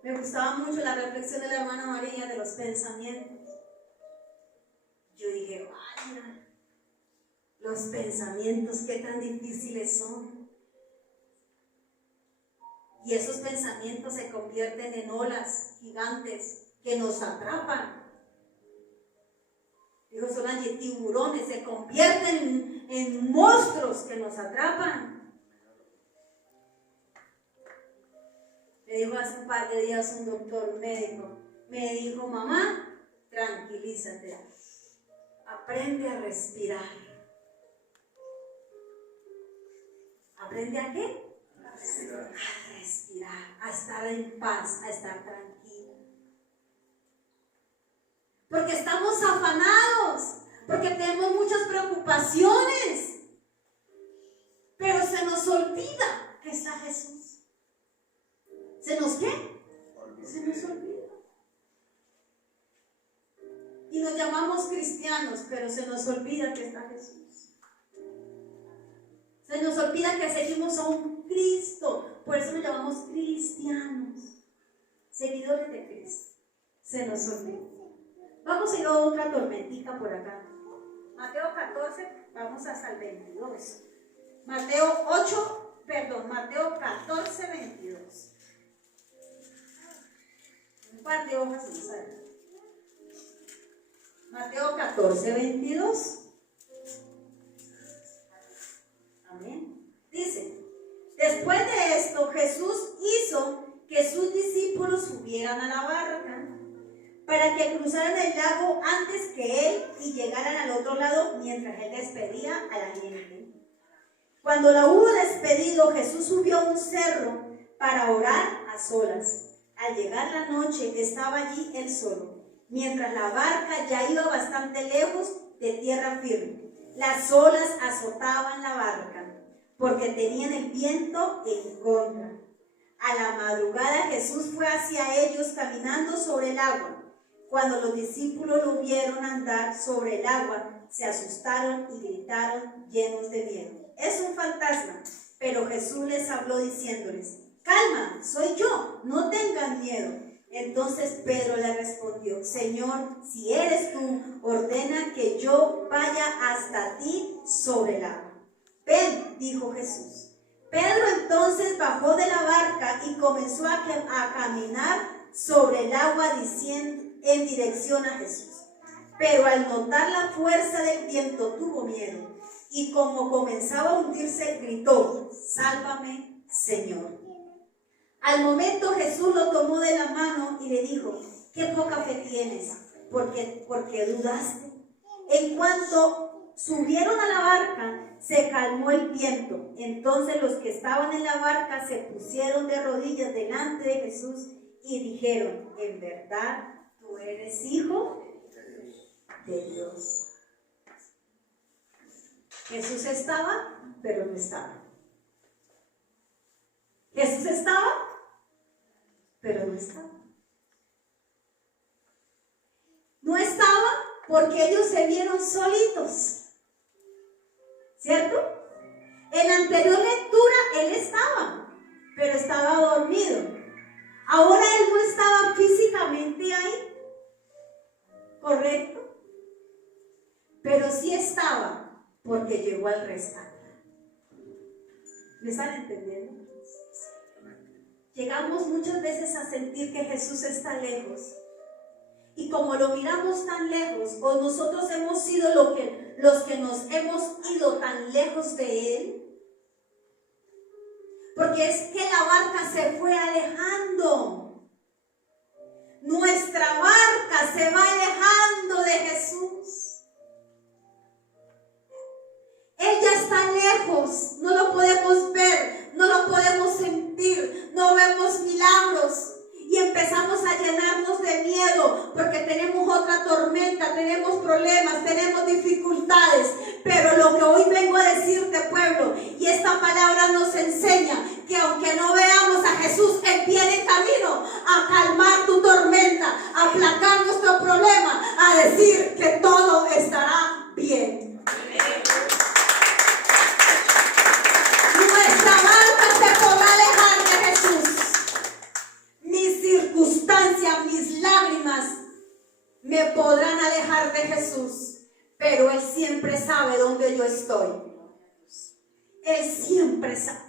Me gustaba mucho la reflexión de la hermana María de los pensamientos. Yo dije, vaya, los pensamientos qué tan difíciles son. Y esos pensamientos se convierten en olas gigantes que nos atrapan. Dijo Solange, tiburones se convierten en monstruos que nos atrapan. Me dijo hace un par de días un doctor médico, me dijo, mamá, tranquilízate, aprende a respirar. ¿Aprende a qué? A respirar, a estar en paz, a estar tranquila. Porque estamos afanados, porque tenemos muchas preocupaciones, pero se nos olvida que está Jesús. ¿Se nos qué? Se nos olvida. Y nos llamamos cristianos, pero se nos olvida que está Jesús. Se nos olvida que seguimos a un Cristo, por eso nos llamamos cristianos, seguidores de Cristo. Se nos olvida. Vamos a ir a otra tormentica por acá. Mateo 14, vamos hasta el 22. Mateo 14, 22. Un par de hojas más allá. Mateo 14, 22. Amén. Dice, después de esto Jesús hizo que sus discípulos subieran a la barca para que cruzaran el lago antes que él y llegaran al otro lado mientras él despedía a la gente. Cuando la hubo despedido, Jesús subió a un cerro para orar a solas. Al llegar la noche estaba allí él solo, mientras la barca ya iba bastante lejos de tierra firme. Las olas azotaban la barca porque tenían el viento en contra. A la madrugada Jesús fue hacia ellos caminando sobre el agua. Cuando los discípulos lo vieron andar sobre el agua, se asustaron y gritaron llenos de miedo. Es un fantasma. Pero Jesús les habló diciéndoles, calma, soy yo, no tengan miedo. Entonces Pedro le respondió, Señor, si eres tú, ordena que yo vaya hasta ti sobre el agua. Ven, dijo Jesús. Pedro entonces bajó de la barca y comenzó a caminar sobre el agua en dirección a Jesús. Pero al notar la fuerza del viento tuvo miedo y como comenzaba a hundirse gritó, sálvame, Señor. Al momento Jesús lo tomó de la mano y le dijo, qué poca fe tienes, porque dudaste. En cuanto subieron a la barca, se calmó el viento. Entonces los que estaban en la barca se pusieron de rodillas delante de Jesús y dijeron, en verdad, tú eres hijo de Dios. Jesús estaba, pero no estaba. Jesús estaba, pero no estaba. No estaba porque ellos se vieron solitos, ¿cierto? En la anterior lectura él estaba, pero estaba dormido. Ahora él no estaba físicamente ahí, ¿correcto? Pero sí estaba porque llegó al rescate. ¿Me están entendiendo? Llegamos muchas veces a sentir que Jesús está lejos. Y como lo miramos tan lejos, o nosotros hemos sido los que nos hemos ido tan lejos de Él, porque es que la barca se fue alejando. Nuestra barca se va alejando de Jesús. Él ya está lejos, no lo podemos ver, no lo podemos sentir, no vemos milagros. Y empezamos a llenarnos de miedo porque tenemos otra tormenta, tenemos problemas, tenemos dificultades. Pero lo que hoy vengo a decirte, pueblo, y esta palabra nos enseña que aunque no veamos a Jesús, Él viene en camino a calmar tu tormenta, a aplacar nuestro problema, a decir que todo estará bien. Nuestra barca se podrá dónde yo estoy. Él siempre sabe.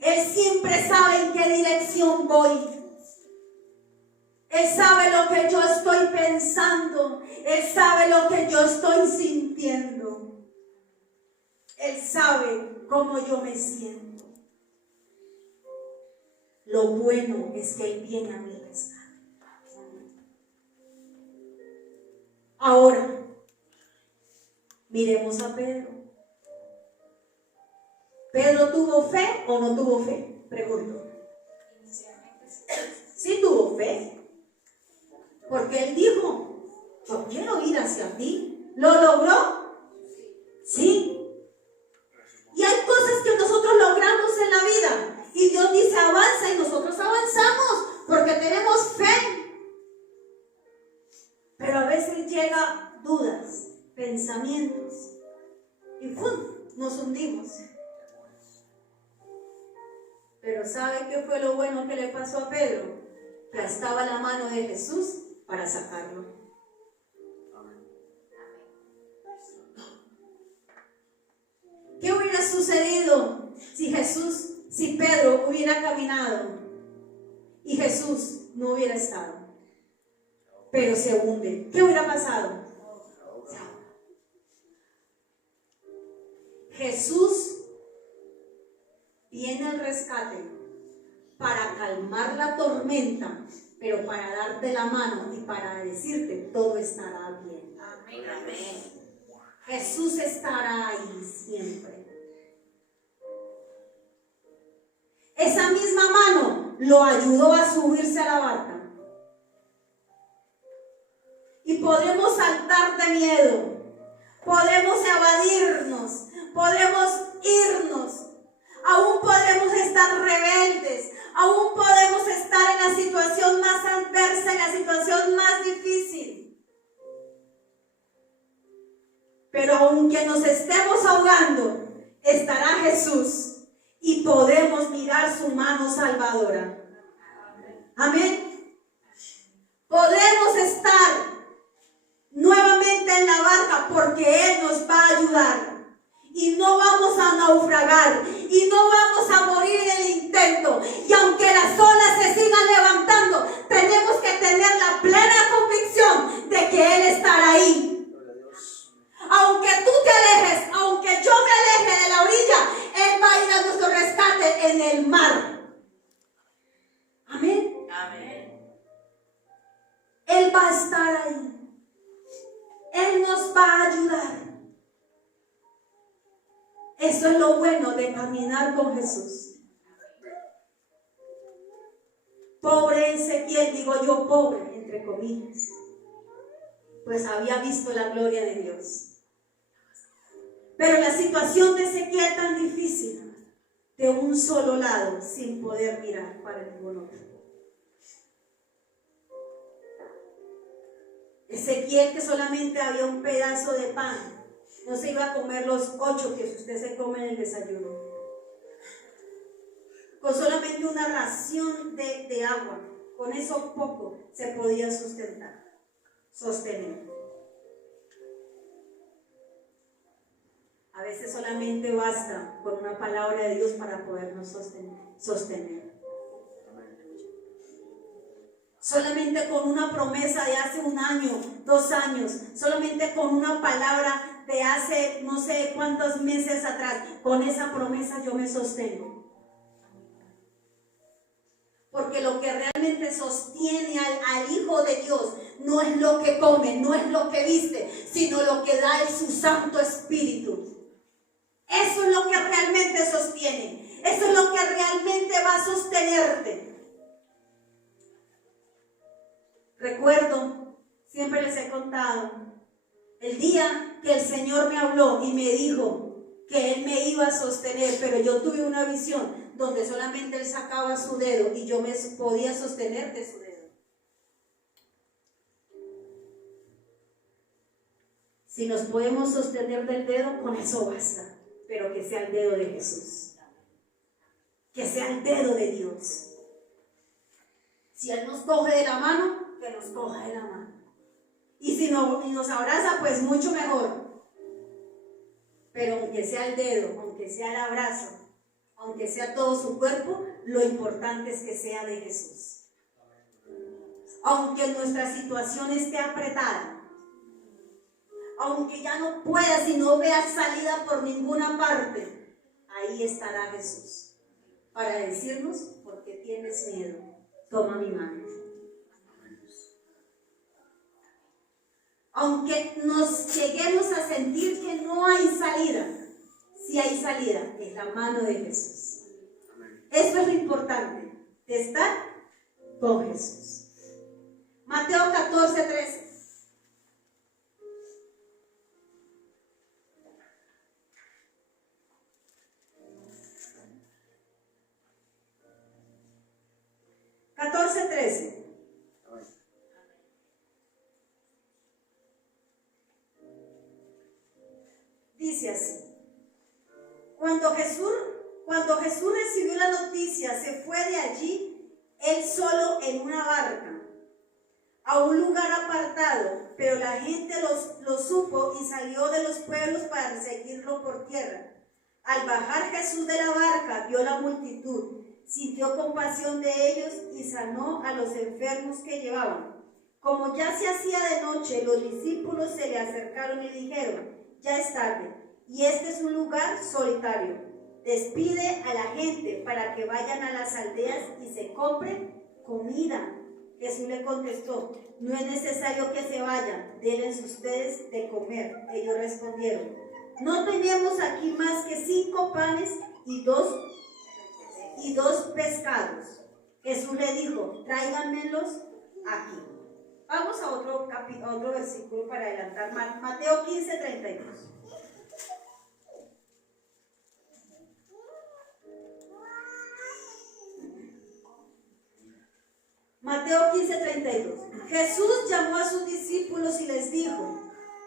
Él siempre sabe en qué dirección voy. Él sabe lo que yo estoy pensando. Él sabe lo que yo estoy sintiendo. Él sabe cómo yo me siento. Lo bueno es que Él viene a mi rescate. Ahora, miremos a Pedro. ¿Pedro tuvo fe o no tuvo fe? Pregunto. Sí tuvo fe. Porque él dijo, yo quiero ir hacia ti. ¿Lo logró? Sí. Y hay cosas que nosotros logramos en la vida. Y Dios dice avanza y nosotros avanzamos porque tenemos fe. Pero a veces llega dudas, pensamientos y ¡fum! Nos hundimos. Pero ¿sabe qué fue lo bueno que le pasó a Pedro? Que estaba la mano de Jesús para sacarlo. ¿Qué hubiera sucedido si Pedro hubiera caminado y Jesús no hubiera estado? Pero se hunde. ¿Qué hubiera pasado? Jesús viene al rescate para calmar la tormenta, pero para darte la mano y para decirte todo estará bien. Amén, amén. Jesús estará ahí siempre. Esa misma mano lo ayudó a subirse a la barca. Y podemos saltar de miedo, podemos evadirnos, podemos irnos, aún podemos estar rebeldes, aún podemos estar en la situación más adversa, en la situación más difícil. Pero aunque nos estemos ahogando, estará Jesús y podemos mirar su mano salvadora. Amén. Podremos estar nuevamente en la barca porque Él nos va a ayudar y no vamos a naufragar y no vamos a morir en el intento. Y aunque las olas se sigan levantando, tenemos que tener la plena convicción de que Él estará ahí. Aunque tú te alejes, aunque yo me aleje de la orilla, Él va a ir a nuestro rescate en el mar. Amén. Amén. Él va a estar ahí. Él nos va a ayudar. Eso es lo bueno de caminar con Jesús. Pobre Ezequiel, digo yo pobre, entre comillas, pues había visto la gloria de Dios. Pero la situación de Ezequiel tan difícil, de un solo lado, sin poder mirar para ningún otro. Ezequiel, que solamente había un pedazo de pan, no se iba a comer los 8 que usted se come en el desayuno. Con solamente una ración de agua, con eso poco se podía sostener. A veces solamente basta con una palabra de Dios para podernos sostener. Solamente con una promesa de hace 1 año, 2 años, solamente con una palabra de hace no sé cuántos meses atrás, con esa promesa yo me sostengo. Porque lo que realmente sostiene al Hijo de Dios no es lo que come, no es lo que viste, sino lo que da su Santo Espíritu. Eso es lo que realmente sostiene, eso es lo que realmente va a sostenerte. Recuerdo, siempre les he contado, el día que el Señor me habló y me dijo que Él me iba a sostener, pero yo tuve una visión donde solamente Él sacaba su dedo y yo me podía sostener de su dedo. Si nos podemos sostener del dedo, con eso basta, pero que sea el dedo de Jesús, que sea el dedo de Dios. Si Él nos coge de la mano, que nos coja de la mano. Y si nos abraza, pues mucho mejor. pero aunque sea el dedo, aunque sea el abrazo, aunque sea todo su cuerpo, lo importante es que sea de Jesús. Aunque nuestra situación esté apretada, aunque ya no puedas y no veas salida por ninguna parte, ahí estará Jesús para decirnos: ¿por qué tienes miedo? Toma mi mano. Aunque nos lleguemos a sentir que no hay salida, sí hay salida, es la mano de Jesús. Eso es lo importante, de estar con Jesús. Mateo 14:13. Dice así: Cuando Jesús recibió la noticia, se fue de allí, él solo en una barca, a un lugar apartado, pero la gente lo supo y salió de los pueblos para seguirlo por tierra. Al bajar Jesús de la barca, vio la multitud, sintió compasión de ellos y sanó a los enfermos que llevaban. Como ya se hacía de noche, los discípulos se le acercaron y dijeron: ya es tarde, y este es un lugar solitario. Despide a la gente para que vayan a las aldeas y se compren comida. Jesús le contestó: no es necesario que se vayan, denles ustedes de comer. Ellos respondieron: no tenemos aquí más que 5 panes y dos pescados. Jesús le dijo: tráiganmelos aquí. Vamos a otro versículo para adelantar. Mateo 15:32. Mateo 15:32. Jesús llamó a sus discípulos y les dijo: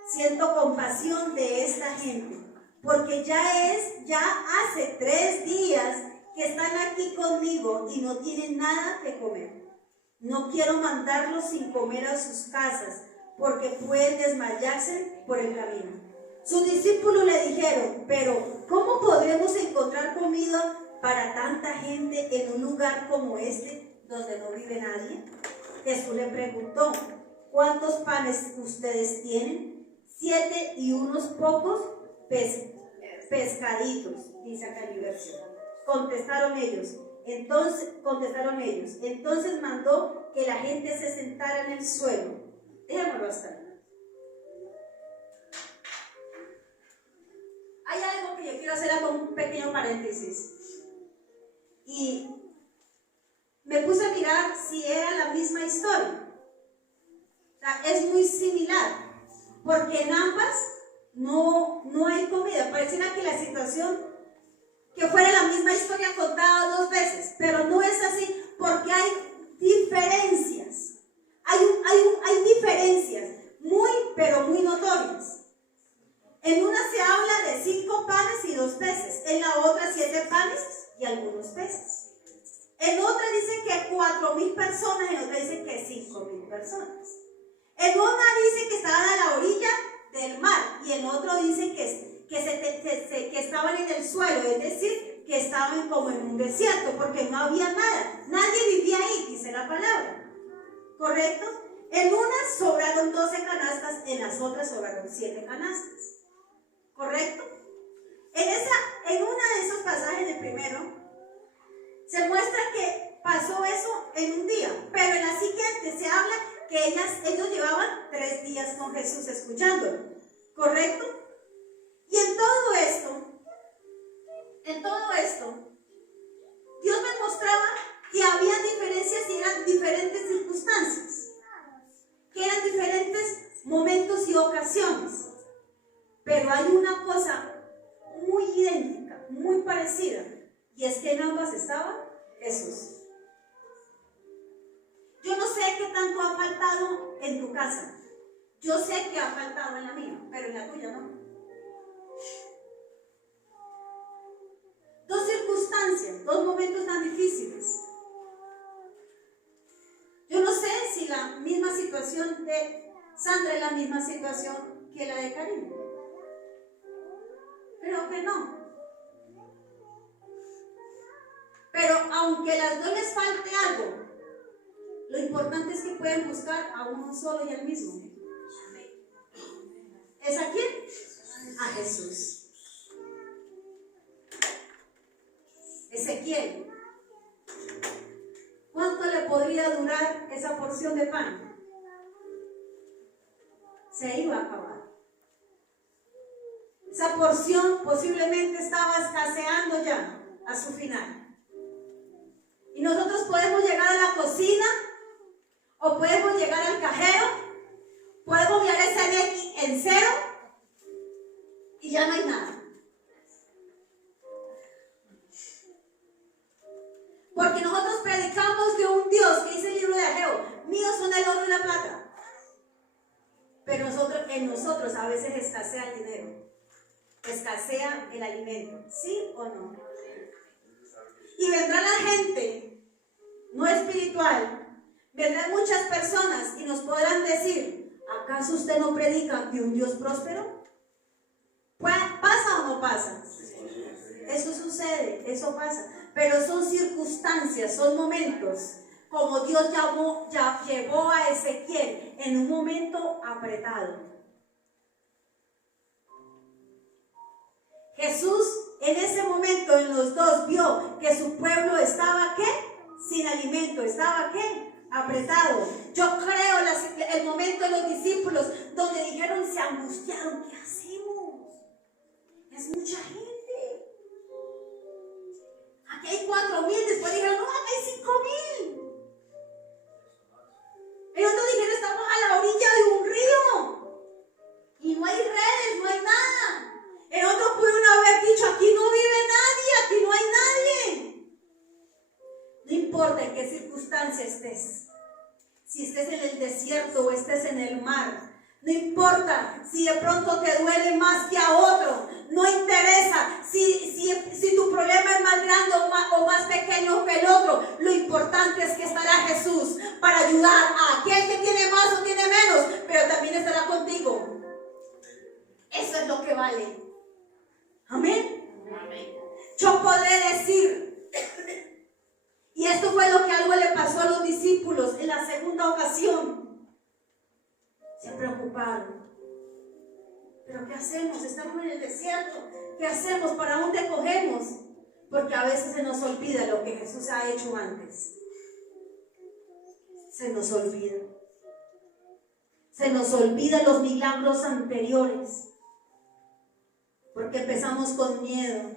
siento compasión de esta gente, porque ya hace 3 días que están aquí conmigo y no tienen nada que comer. No quiero mandarlos sin comer a sus casas, porque pueden desmayarse por el camino. Sus discípulos le dijeron: pero ¿cómo podremos encontrar comida para tanta gente en un lugar como este, donde no vive nadie? Jesús le preguntó: ¿cuántos panes ustedes tienen? 7 y unos pocos pescaditos, dice acá en mi versión. Contestaron ellos. Entonces mandó que la gente se sentara en el suelo. Dejémoslo hasta ahí. Hay algo que yo quiero hacer acá, un pequeño paréntesis. Y me puse a mirar si era la misma historia. O sea, es muy similar, porque en ambas no hay comida. Pareciera que la situación que fuera la misma historia contada 2 veces, pero no es así, porque hay diferencias. Hay diferencias pero muy notorias. En una se habla de 5 panes y 2 peces, en la otra 7 panes y algunos peces. En otra dice que 4,000 personas, en otra dice que 5,000 personas. En una dice que estaban a la orilla del mar y en otro dice que estaban en el suelo, es decir, que estaban como en un desierto, porque no había nada, nadie vivía ahí, dice la palabra, ¿correcto? En unas sobraron 12 canastas, en las otras sobraron 7 canastas, ¿correcto? En uno de esos pasajes, el primero, se muestra que pasó eso en un día, pero en la siguiente se habla que ellos llevaban 3 días con Jesús escuchándolo, ¿correcto? Y en todo esto, Dios me mostraba que había diferencias y eran diferentes circunstancias, que eran diferentes momentos y ocasiones. Pero hay una cosa muy idéntica, muy parecida, y es que en ambas estaba Jesús. Yo no sé qué tanto ha faltado en tu casa. Yo sé que ha faltado en la mía, pero en la tuya no. 2 circunstancias, 2 momentos tan difíciles. Yo no sé si la misma situación de Sandra es la misma situación que la de Karina. Creo que no. Pero aunque a las dos les falte algo, lo importante es que pueden buscar a uno solo y al mismo. ¿Es a quién? A Jesús. Ezequiel, ¿cuánto le podría durar esa porción de pan? Se iba a acabar. Esa porción posiblemente estaba escaseando ya a su final. Y nosotros podemos llegar a la cocina o podemos llegar al cajero, podemos mirar ese Nequi en cero y ya no hay nada. Porque nosotros predicamos de un Dios que dice el libro de Ageo, míos son el oro y la plata. Pero en nosotros a veces escasea el dinero, escasea el alimento, ¿sí o no? Y vendrá la gente no espiritual, vendrán muchas personas y nos podrán decir, ¿acaso usted no predica de un Dios próspero? ¿Pasa o no pasa? Eso sucede, eso pasa, pero son circunstancias, son momentos, como Dios llevó a Ezequiel en un momento apretado. Jesús en ese momento en los dos vio que su pueblo estaba ¿qué? Sin alimento, estaba ¿qué? Apretado. Yo creo el momento de los discípulos donde dijeron, se angustiaron, ¿qué hacemos? Es mucha gente. Aquí hay 4,000, después dijeron, no, aquí hay 5,000. Y otros dijeron, estamos a la orilla de un río y no hay redes, no hay nada. En otros pudieron haber dicho, aquí no vive nadie, aquí no hay nadie. No importa en qué circunstancia estés, si estés en el desierto o estés en el mar, no importa si de pronto te duele más que a otro, no interesa si tu problema es más grande o más pequeño que el otro, lo importante es que estará Jesús para ayudar a aquel que tiene más o tiene menos, pero también estará contigo. Eso es lo que vale. Amén. Amén. Yo podré decir, y esto fue lo que algo le pasó a los discípulos en la segunda ocasión. Se preocuparon. ¿Pero qué hacemos? Estamos en el desierto. ¿Qué hacemos? ¿Para dónde cogemos? Porque a veces se nos olvida lo que Jesús ha hecho antes. Se nos olvida. Se nos olvidan los milagros anteriores. Porque empezamos con miedo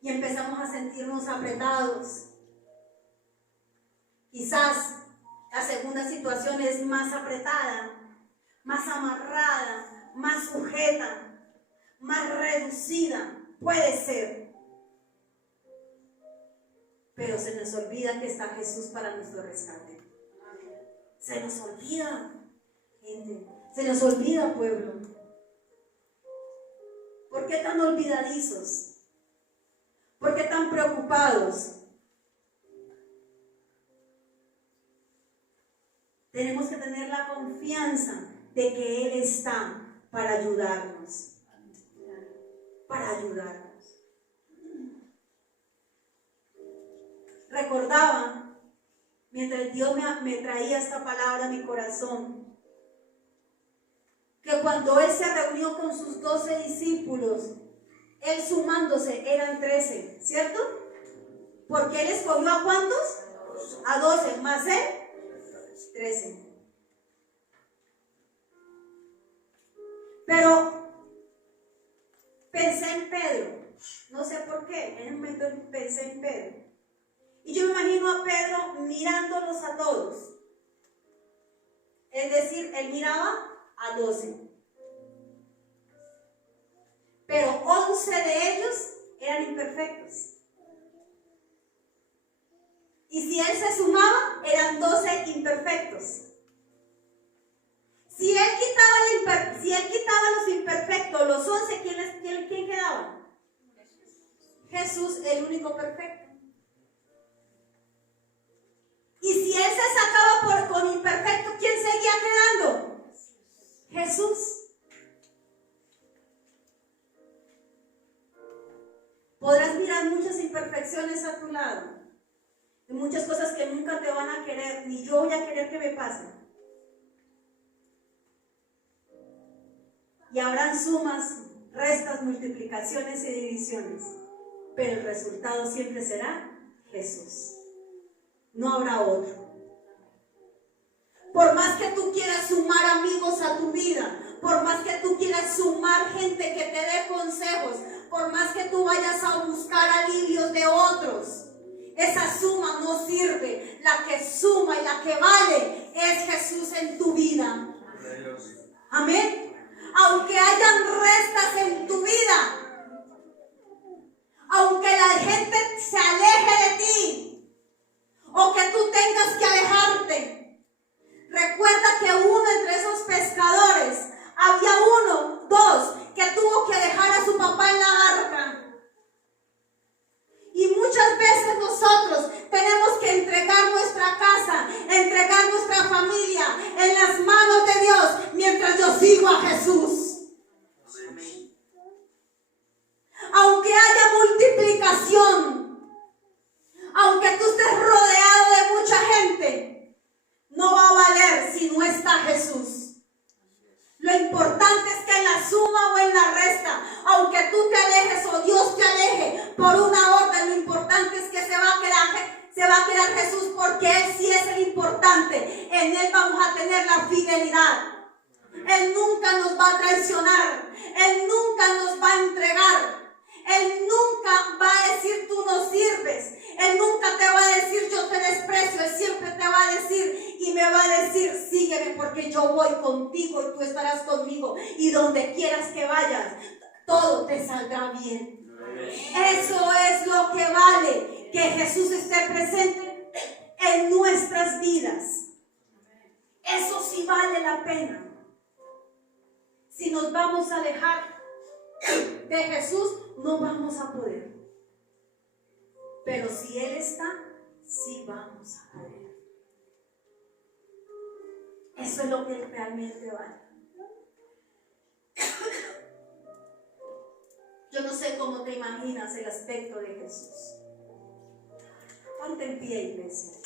y empezamos a sentirnos apretados. Quizás la segunda situación es más apretada, más amarrada, más sujeta, más reducida. Puede ser. Pero se nos olvida que está Jesús para nuestro rescate. Se nos olvida, gente. Se nos olvida, pueblo. ¿Por qué tan olvidadizos? ¿Por qué tan preocupados? Tenemos que tener la confianza de que Él está para ayudarnos. Para ayudarnos. Recordaba, mientras Dios me traía esta palabra a mi corazón, que cuando Él se reunió con sus 12 discípulos, Él sumándose eran 13, ¿cierto? Porque Él escogió ¿a cuántos? A 12, más Él, 13. Pero pensé en Pedro, no sé por qué, en ese momento pensé en Pedro. Y yo me imagino a Pedro mirándolos a todos. Es decir, él miraba a 12. Pero 11 de ellos eran imperfectos. Y si él se sumaba, eran 12 imperfectos. Si él quitaba los imperfectos, los 11, ¿quién quedaba? Jesús, el único perfecto. Y si él se sacaba con imperfecto, ¿quién seguía quedando? Jesús. cosas que nunca te van a querer, ni yo voy a querer que me pasen. Y habrán sumas, restas, multiplicaciones y divisiones, pero el resultado siempre será Jesús. No habrá otro. Por más que tú quieras sumar amigos a tu vida, por más que tú quieras sumar gente que te dé consejos, por más que tú vayas a buscar alivios de otros, esa suma no sirve. La que suma y la que vale es Jesús en tu vida. Amén. Aunque hayan restas en tu vida, aunque la gente se aleje de ti, o que tú tengas que alejarte, recuerda que uno entre esos pescadores, había dos que tuvo que dejar a su papá en la barca. Y muchas veces nosotros tenemos que entregar nuestra casa, entregar nuestra familia en las manos de Dios mientras yo sigo a Jesús. Aunque haya multiplicación, aunque tú estés rodeado de mucha gente, no va a valer si no está Jesús. Lo importante es que en la suma o en la resta, aunque tú te alejes o Dios te aleje por una orden, lo importante es que se va a quedar Jesús, porque Él sí es el importante. En Él vamos a tener la fidelidad. Él nunca nos va a traicionar. Él nunca nos va a entregar. Él nunca va a decir tú no sirves. Él nunca te va a decir yo te desprecio. Él siempre te va a decir y me va a decir sígueme porque yo voy contigo y tú estarás conmigo. Y donde quieras que vayas, todo te saldrá bien. Eso es lo que vale, que Jesús esté presente en nuestras vidas. Eso sí vale la pena. Si nos vamos a alejar de Jesús, no vamos a poder. Pero si Él está, sí vamos a poder. Eso es lo que realmente vale. Yo no sé cómo te imaginas el aspecto de Jesús. Ponte en pie, iglesia.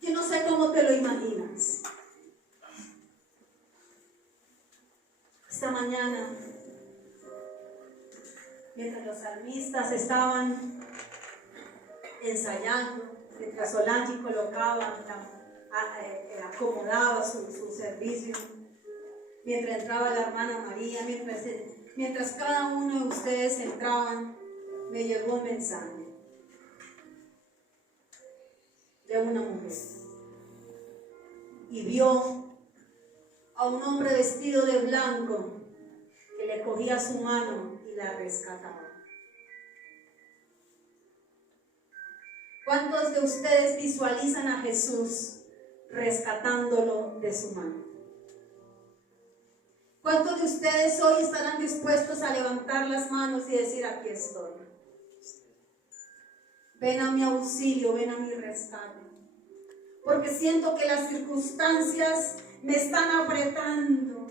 Yo no sé cómo te lo imaginas. Esta mañana, mientras los salmistas estaban ensayando, mientras Solange colocaba, acomodaba su servicio, mientras entraba la hermana María, mientras cada uno de ustedes entraban, me llegó un mensaje de una mujer y vio a un hombre vestido de blanco que le cogía su mano y la rescataba. ¿Cuántos de ustedes visualizan a Jesús rescatándolo de su mano? ¿Cuántos de ustedes hoy estarán dispuestos a levantar las manos y decir aquí estoy? Ven a mi auxilio, ven a mi rescate. Porque siento que las circunstancias me están apretando.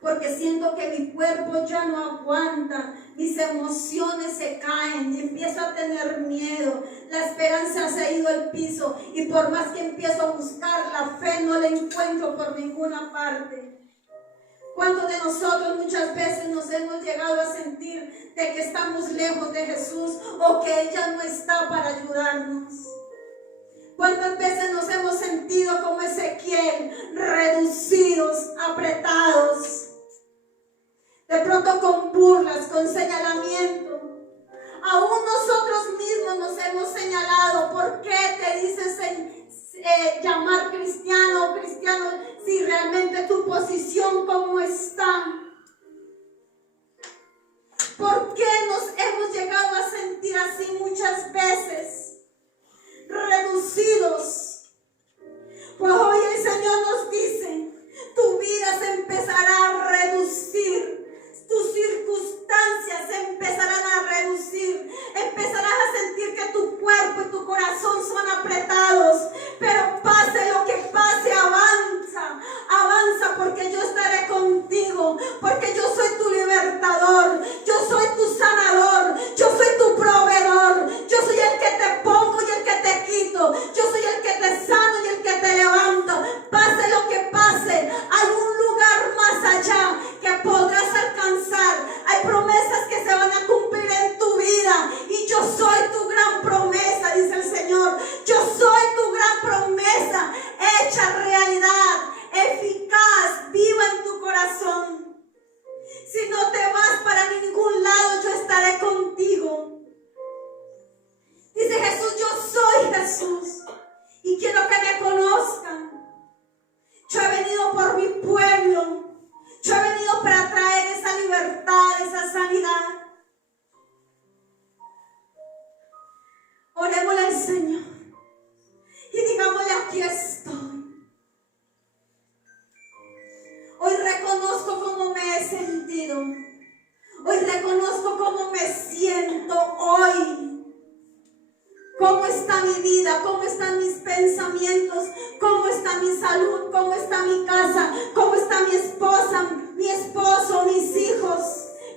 Porque siento que mi cuerpo ya no aguanta, mis emociones se caen y empiezo a tener miedo. La esperanza se ha ido al piso y por más que empiezo a buscar la fe no la encuentro por ninguna parte. ¿Cuántos de nosotros muchas veces nos hemos llegado a sentir de que estamos lejos de Jesús o que Él ya no está para ayudarnos? ¿Cuántas veces nos hemos sentido como Ezequiel, reducidos, apretados? De pronto con burlas, con señalamiento. Aún nosotros mismos nos hemos señalado. ¿Por qué te dices llamar cristiano o cristiano si realmente tu posición cómo está? ¿Por qué nos hemos llegado a sentir así muchas veces? Reducidos. Pues hoy el Señor nos dice, tu vida se empezará a reducir. Tus circunstancias se empezarán a reducir. Empezarás a sentir que tu cuerpo y tu corazón son apretados. Pero pase lo que pase, avanza. Avanza porque yo estaré contigo. Porque yo soy tu libertador. Yo soy tu sanador. está mi vida, cómo están mis pensamientos, cómo está mi salud, cómo está mi casa, cómo está mi esposa, mi esposo, mis hijos,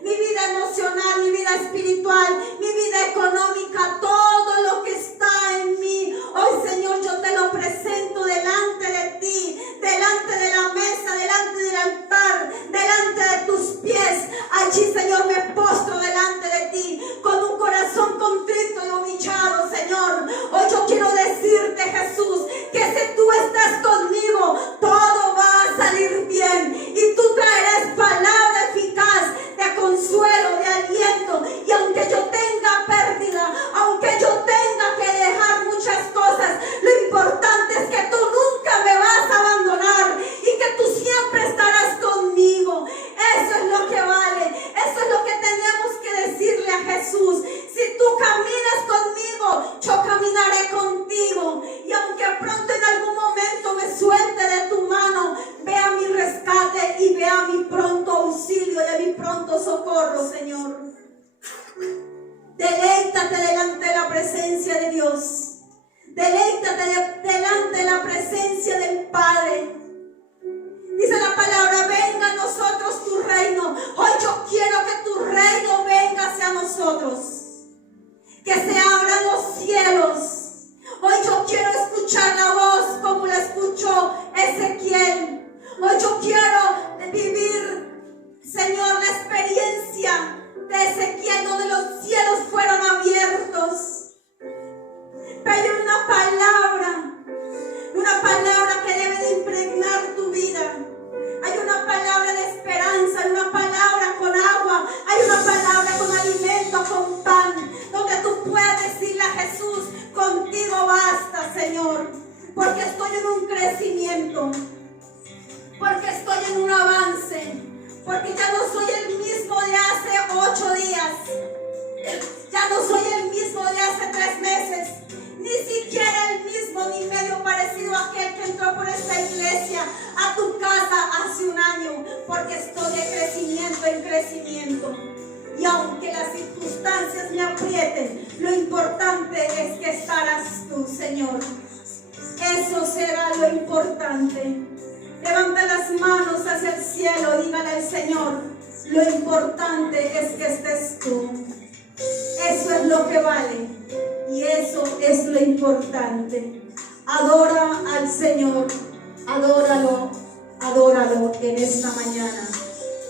mi vida emocional, mi vida espiritual, mi vida económica, todo lo que está en mí. Hoy, Señor, yo te lo presento delante de ti, delante de la mesa, delante del altar, delante de tus pies. Allí, Señor, me postro delante de ti con un corazón contrito y humillado, Señor. Hoy yo quiero decirte, Jesús, que si tú estás conmigo, todo va a salir bien y tú traerás palabra eficaz de consuelo, de aliento. Y aunque yo tenga pérdida, aunque yo tenga que dejar muchas cosas, lo importante es que tú nunca me vas a abandonar y que tú siempre estarás conmigo. Eso es lo que vale, eso es lo que tenemos que decirle a Jesús. Si tú caminas conmigo, yo caminaré contigo. Y aunque pronto en algún momento me suelte de tu mano, vea mi rescate y vea mi pronto auxilio y a mi pronto socorro, Señor. Deleítate delante de la presencia de Dios. Deleítate delante de la presencia del Padre. Dice la palabra, venga a nosotros tu reino. Hoy yo quiero que tu reino venga hacia nosotros. Que se abran los cielos. Hoy yo quiero escuchar la voz como la escuchó Ezequiel. Hoy yo quiero vivir, Señor, la experiencia de Ezequiel, donde los cielos fueron abiertos. Pero hay una palabra que debe de impregnar tu vida. Hay una palabra de esperanza, hay una palabra con agua, hay una palabra con alimento, con pan, donde tú puedes decirle a Jesús, contigo basta, Señor, porque estoy en un crecimiento, porque estoy en un avance, porque ya no soy el mismo de hace 8 días, ya no soy el mismo de hace 3 meses, ni siquiera el mismo ni medio parecido a aquel que entró por esta iglesia a tu casa hace un año, porque estoy de crecimiento en crecimiento. Y aunque las circunstancias me aprieten, lo importante es que estarás tú, Señor. Eso será lo importante. Levanta las manos hacia el cielo, dígale al Señor, lo importante es que estés tú. Eso es lo que vale y eso es lo importante. Adora al Señor, adóralo, adóralo en esta mañana,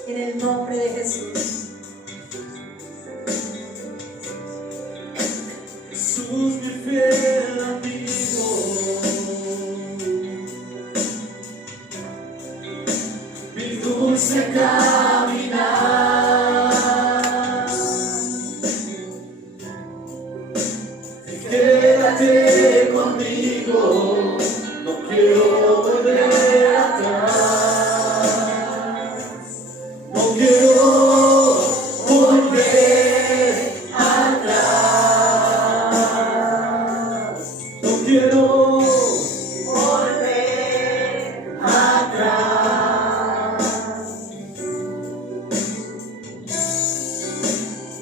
en el nombre de Jesús. Jesús, mi fiel amigo, mi dulce caminar, quédate conmigo, no quiero volver atrás, no quiero volver atrás, no quiero volver atrás.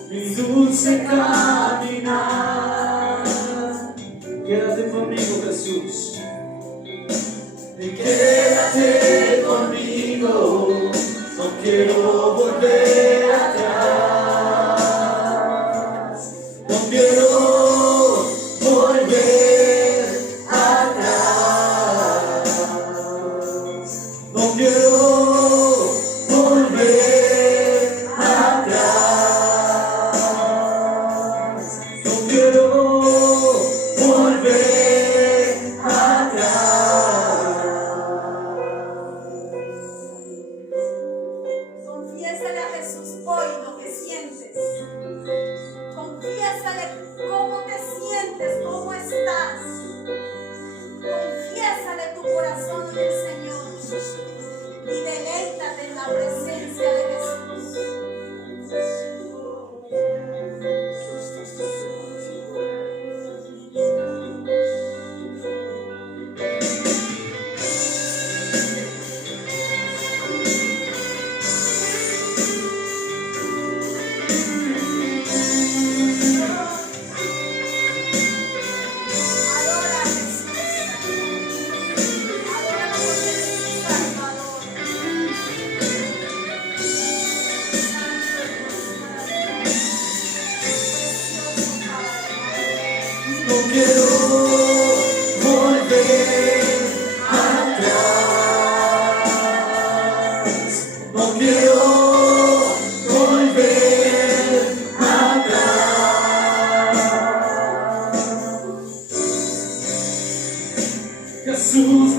Mi dulce caminar, quédate conmigo, Jesús. Quédate conmigo, no quiero volver atrás, no quiero volver atrás, no quiero volver atrás, no quiero volver atrás. Confiésale a Jesús hoy lo que sientes. Confiésale cómo te sientes, cómo estás. Confiésale tu corazón en el Señor y deleítate en la presencia de Jesús.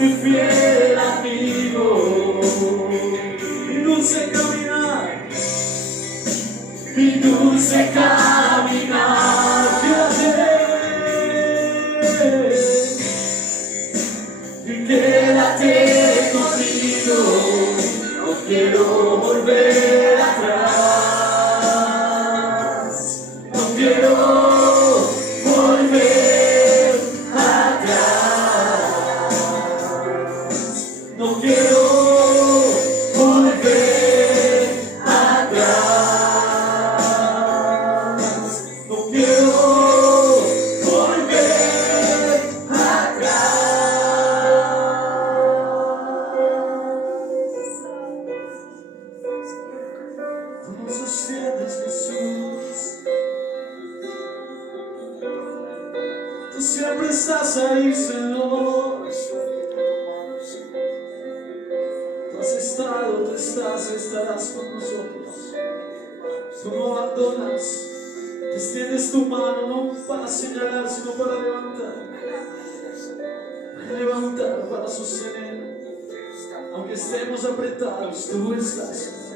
mi fiel amigo, mi dulce caminar, mi dulce caminar. Quédate conmigo, no quiero volver atrás, no quiero volver atrás, no quiero volver atrás, no quiero volver atrás. Tú nos sostienes, Jesús. Tú siempre estás ahí, Señor. Tú has estado, tú estás, estarás con nosotros. Tú no abandonas. Extiendes tu mano no para señalar, sino para levantar. Para levantar, para sostener. Aunque estemos apretados, tú estás.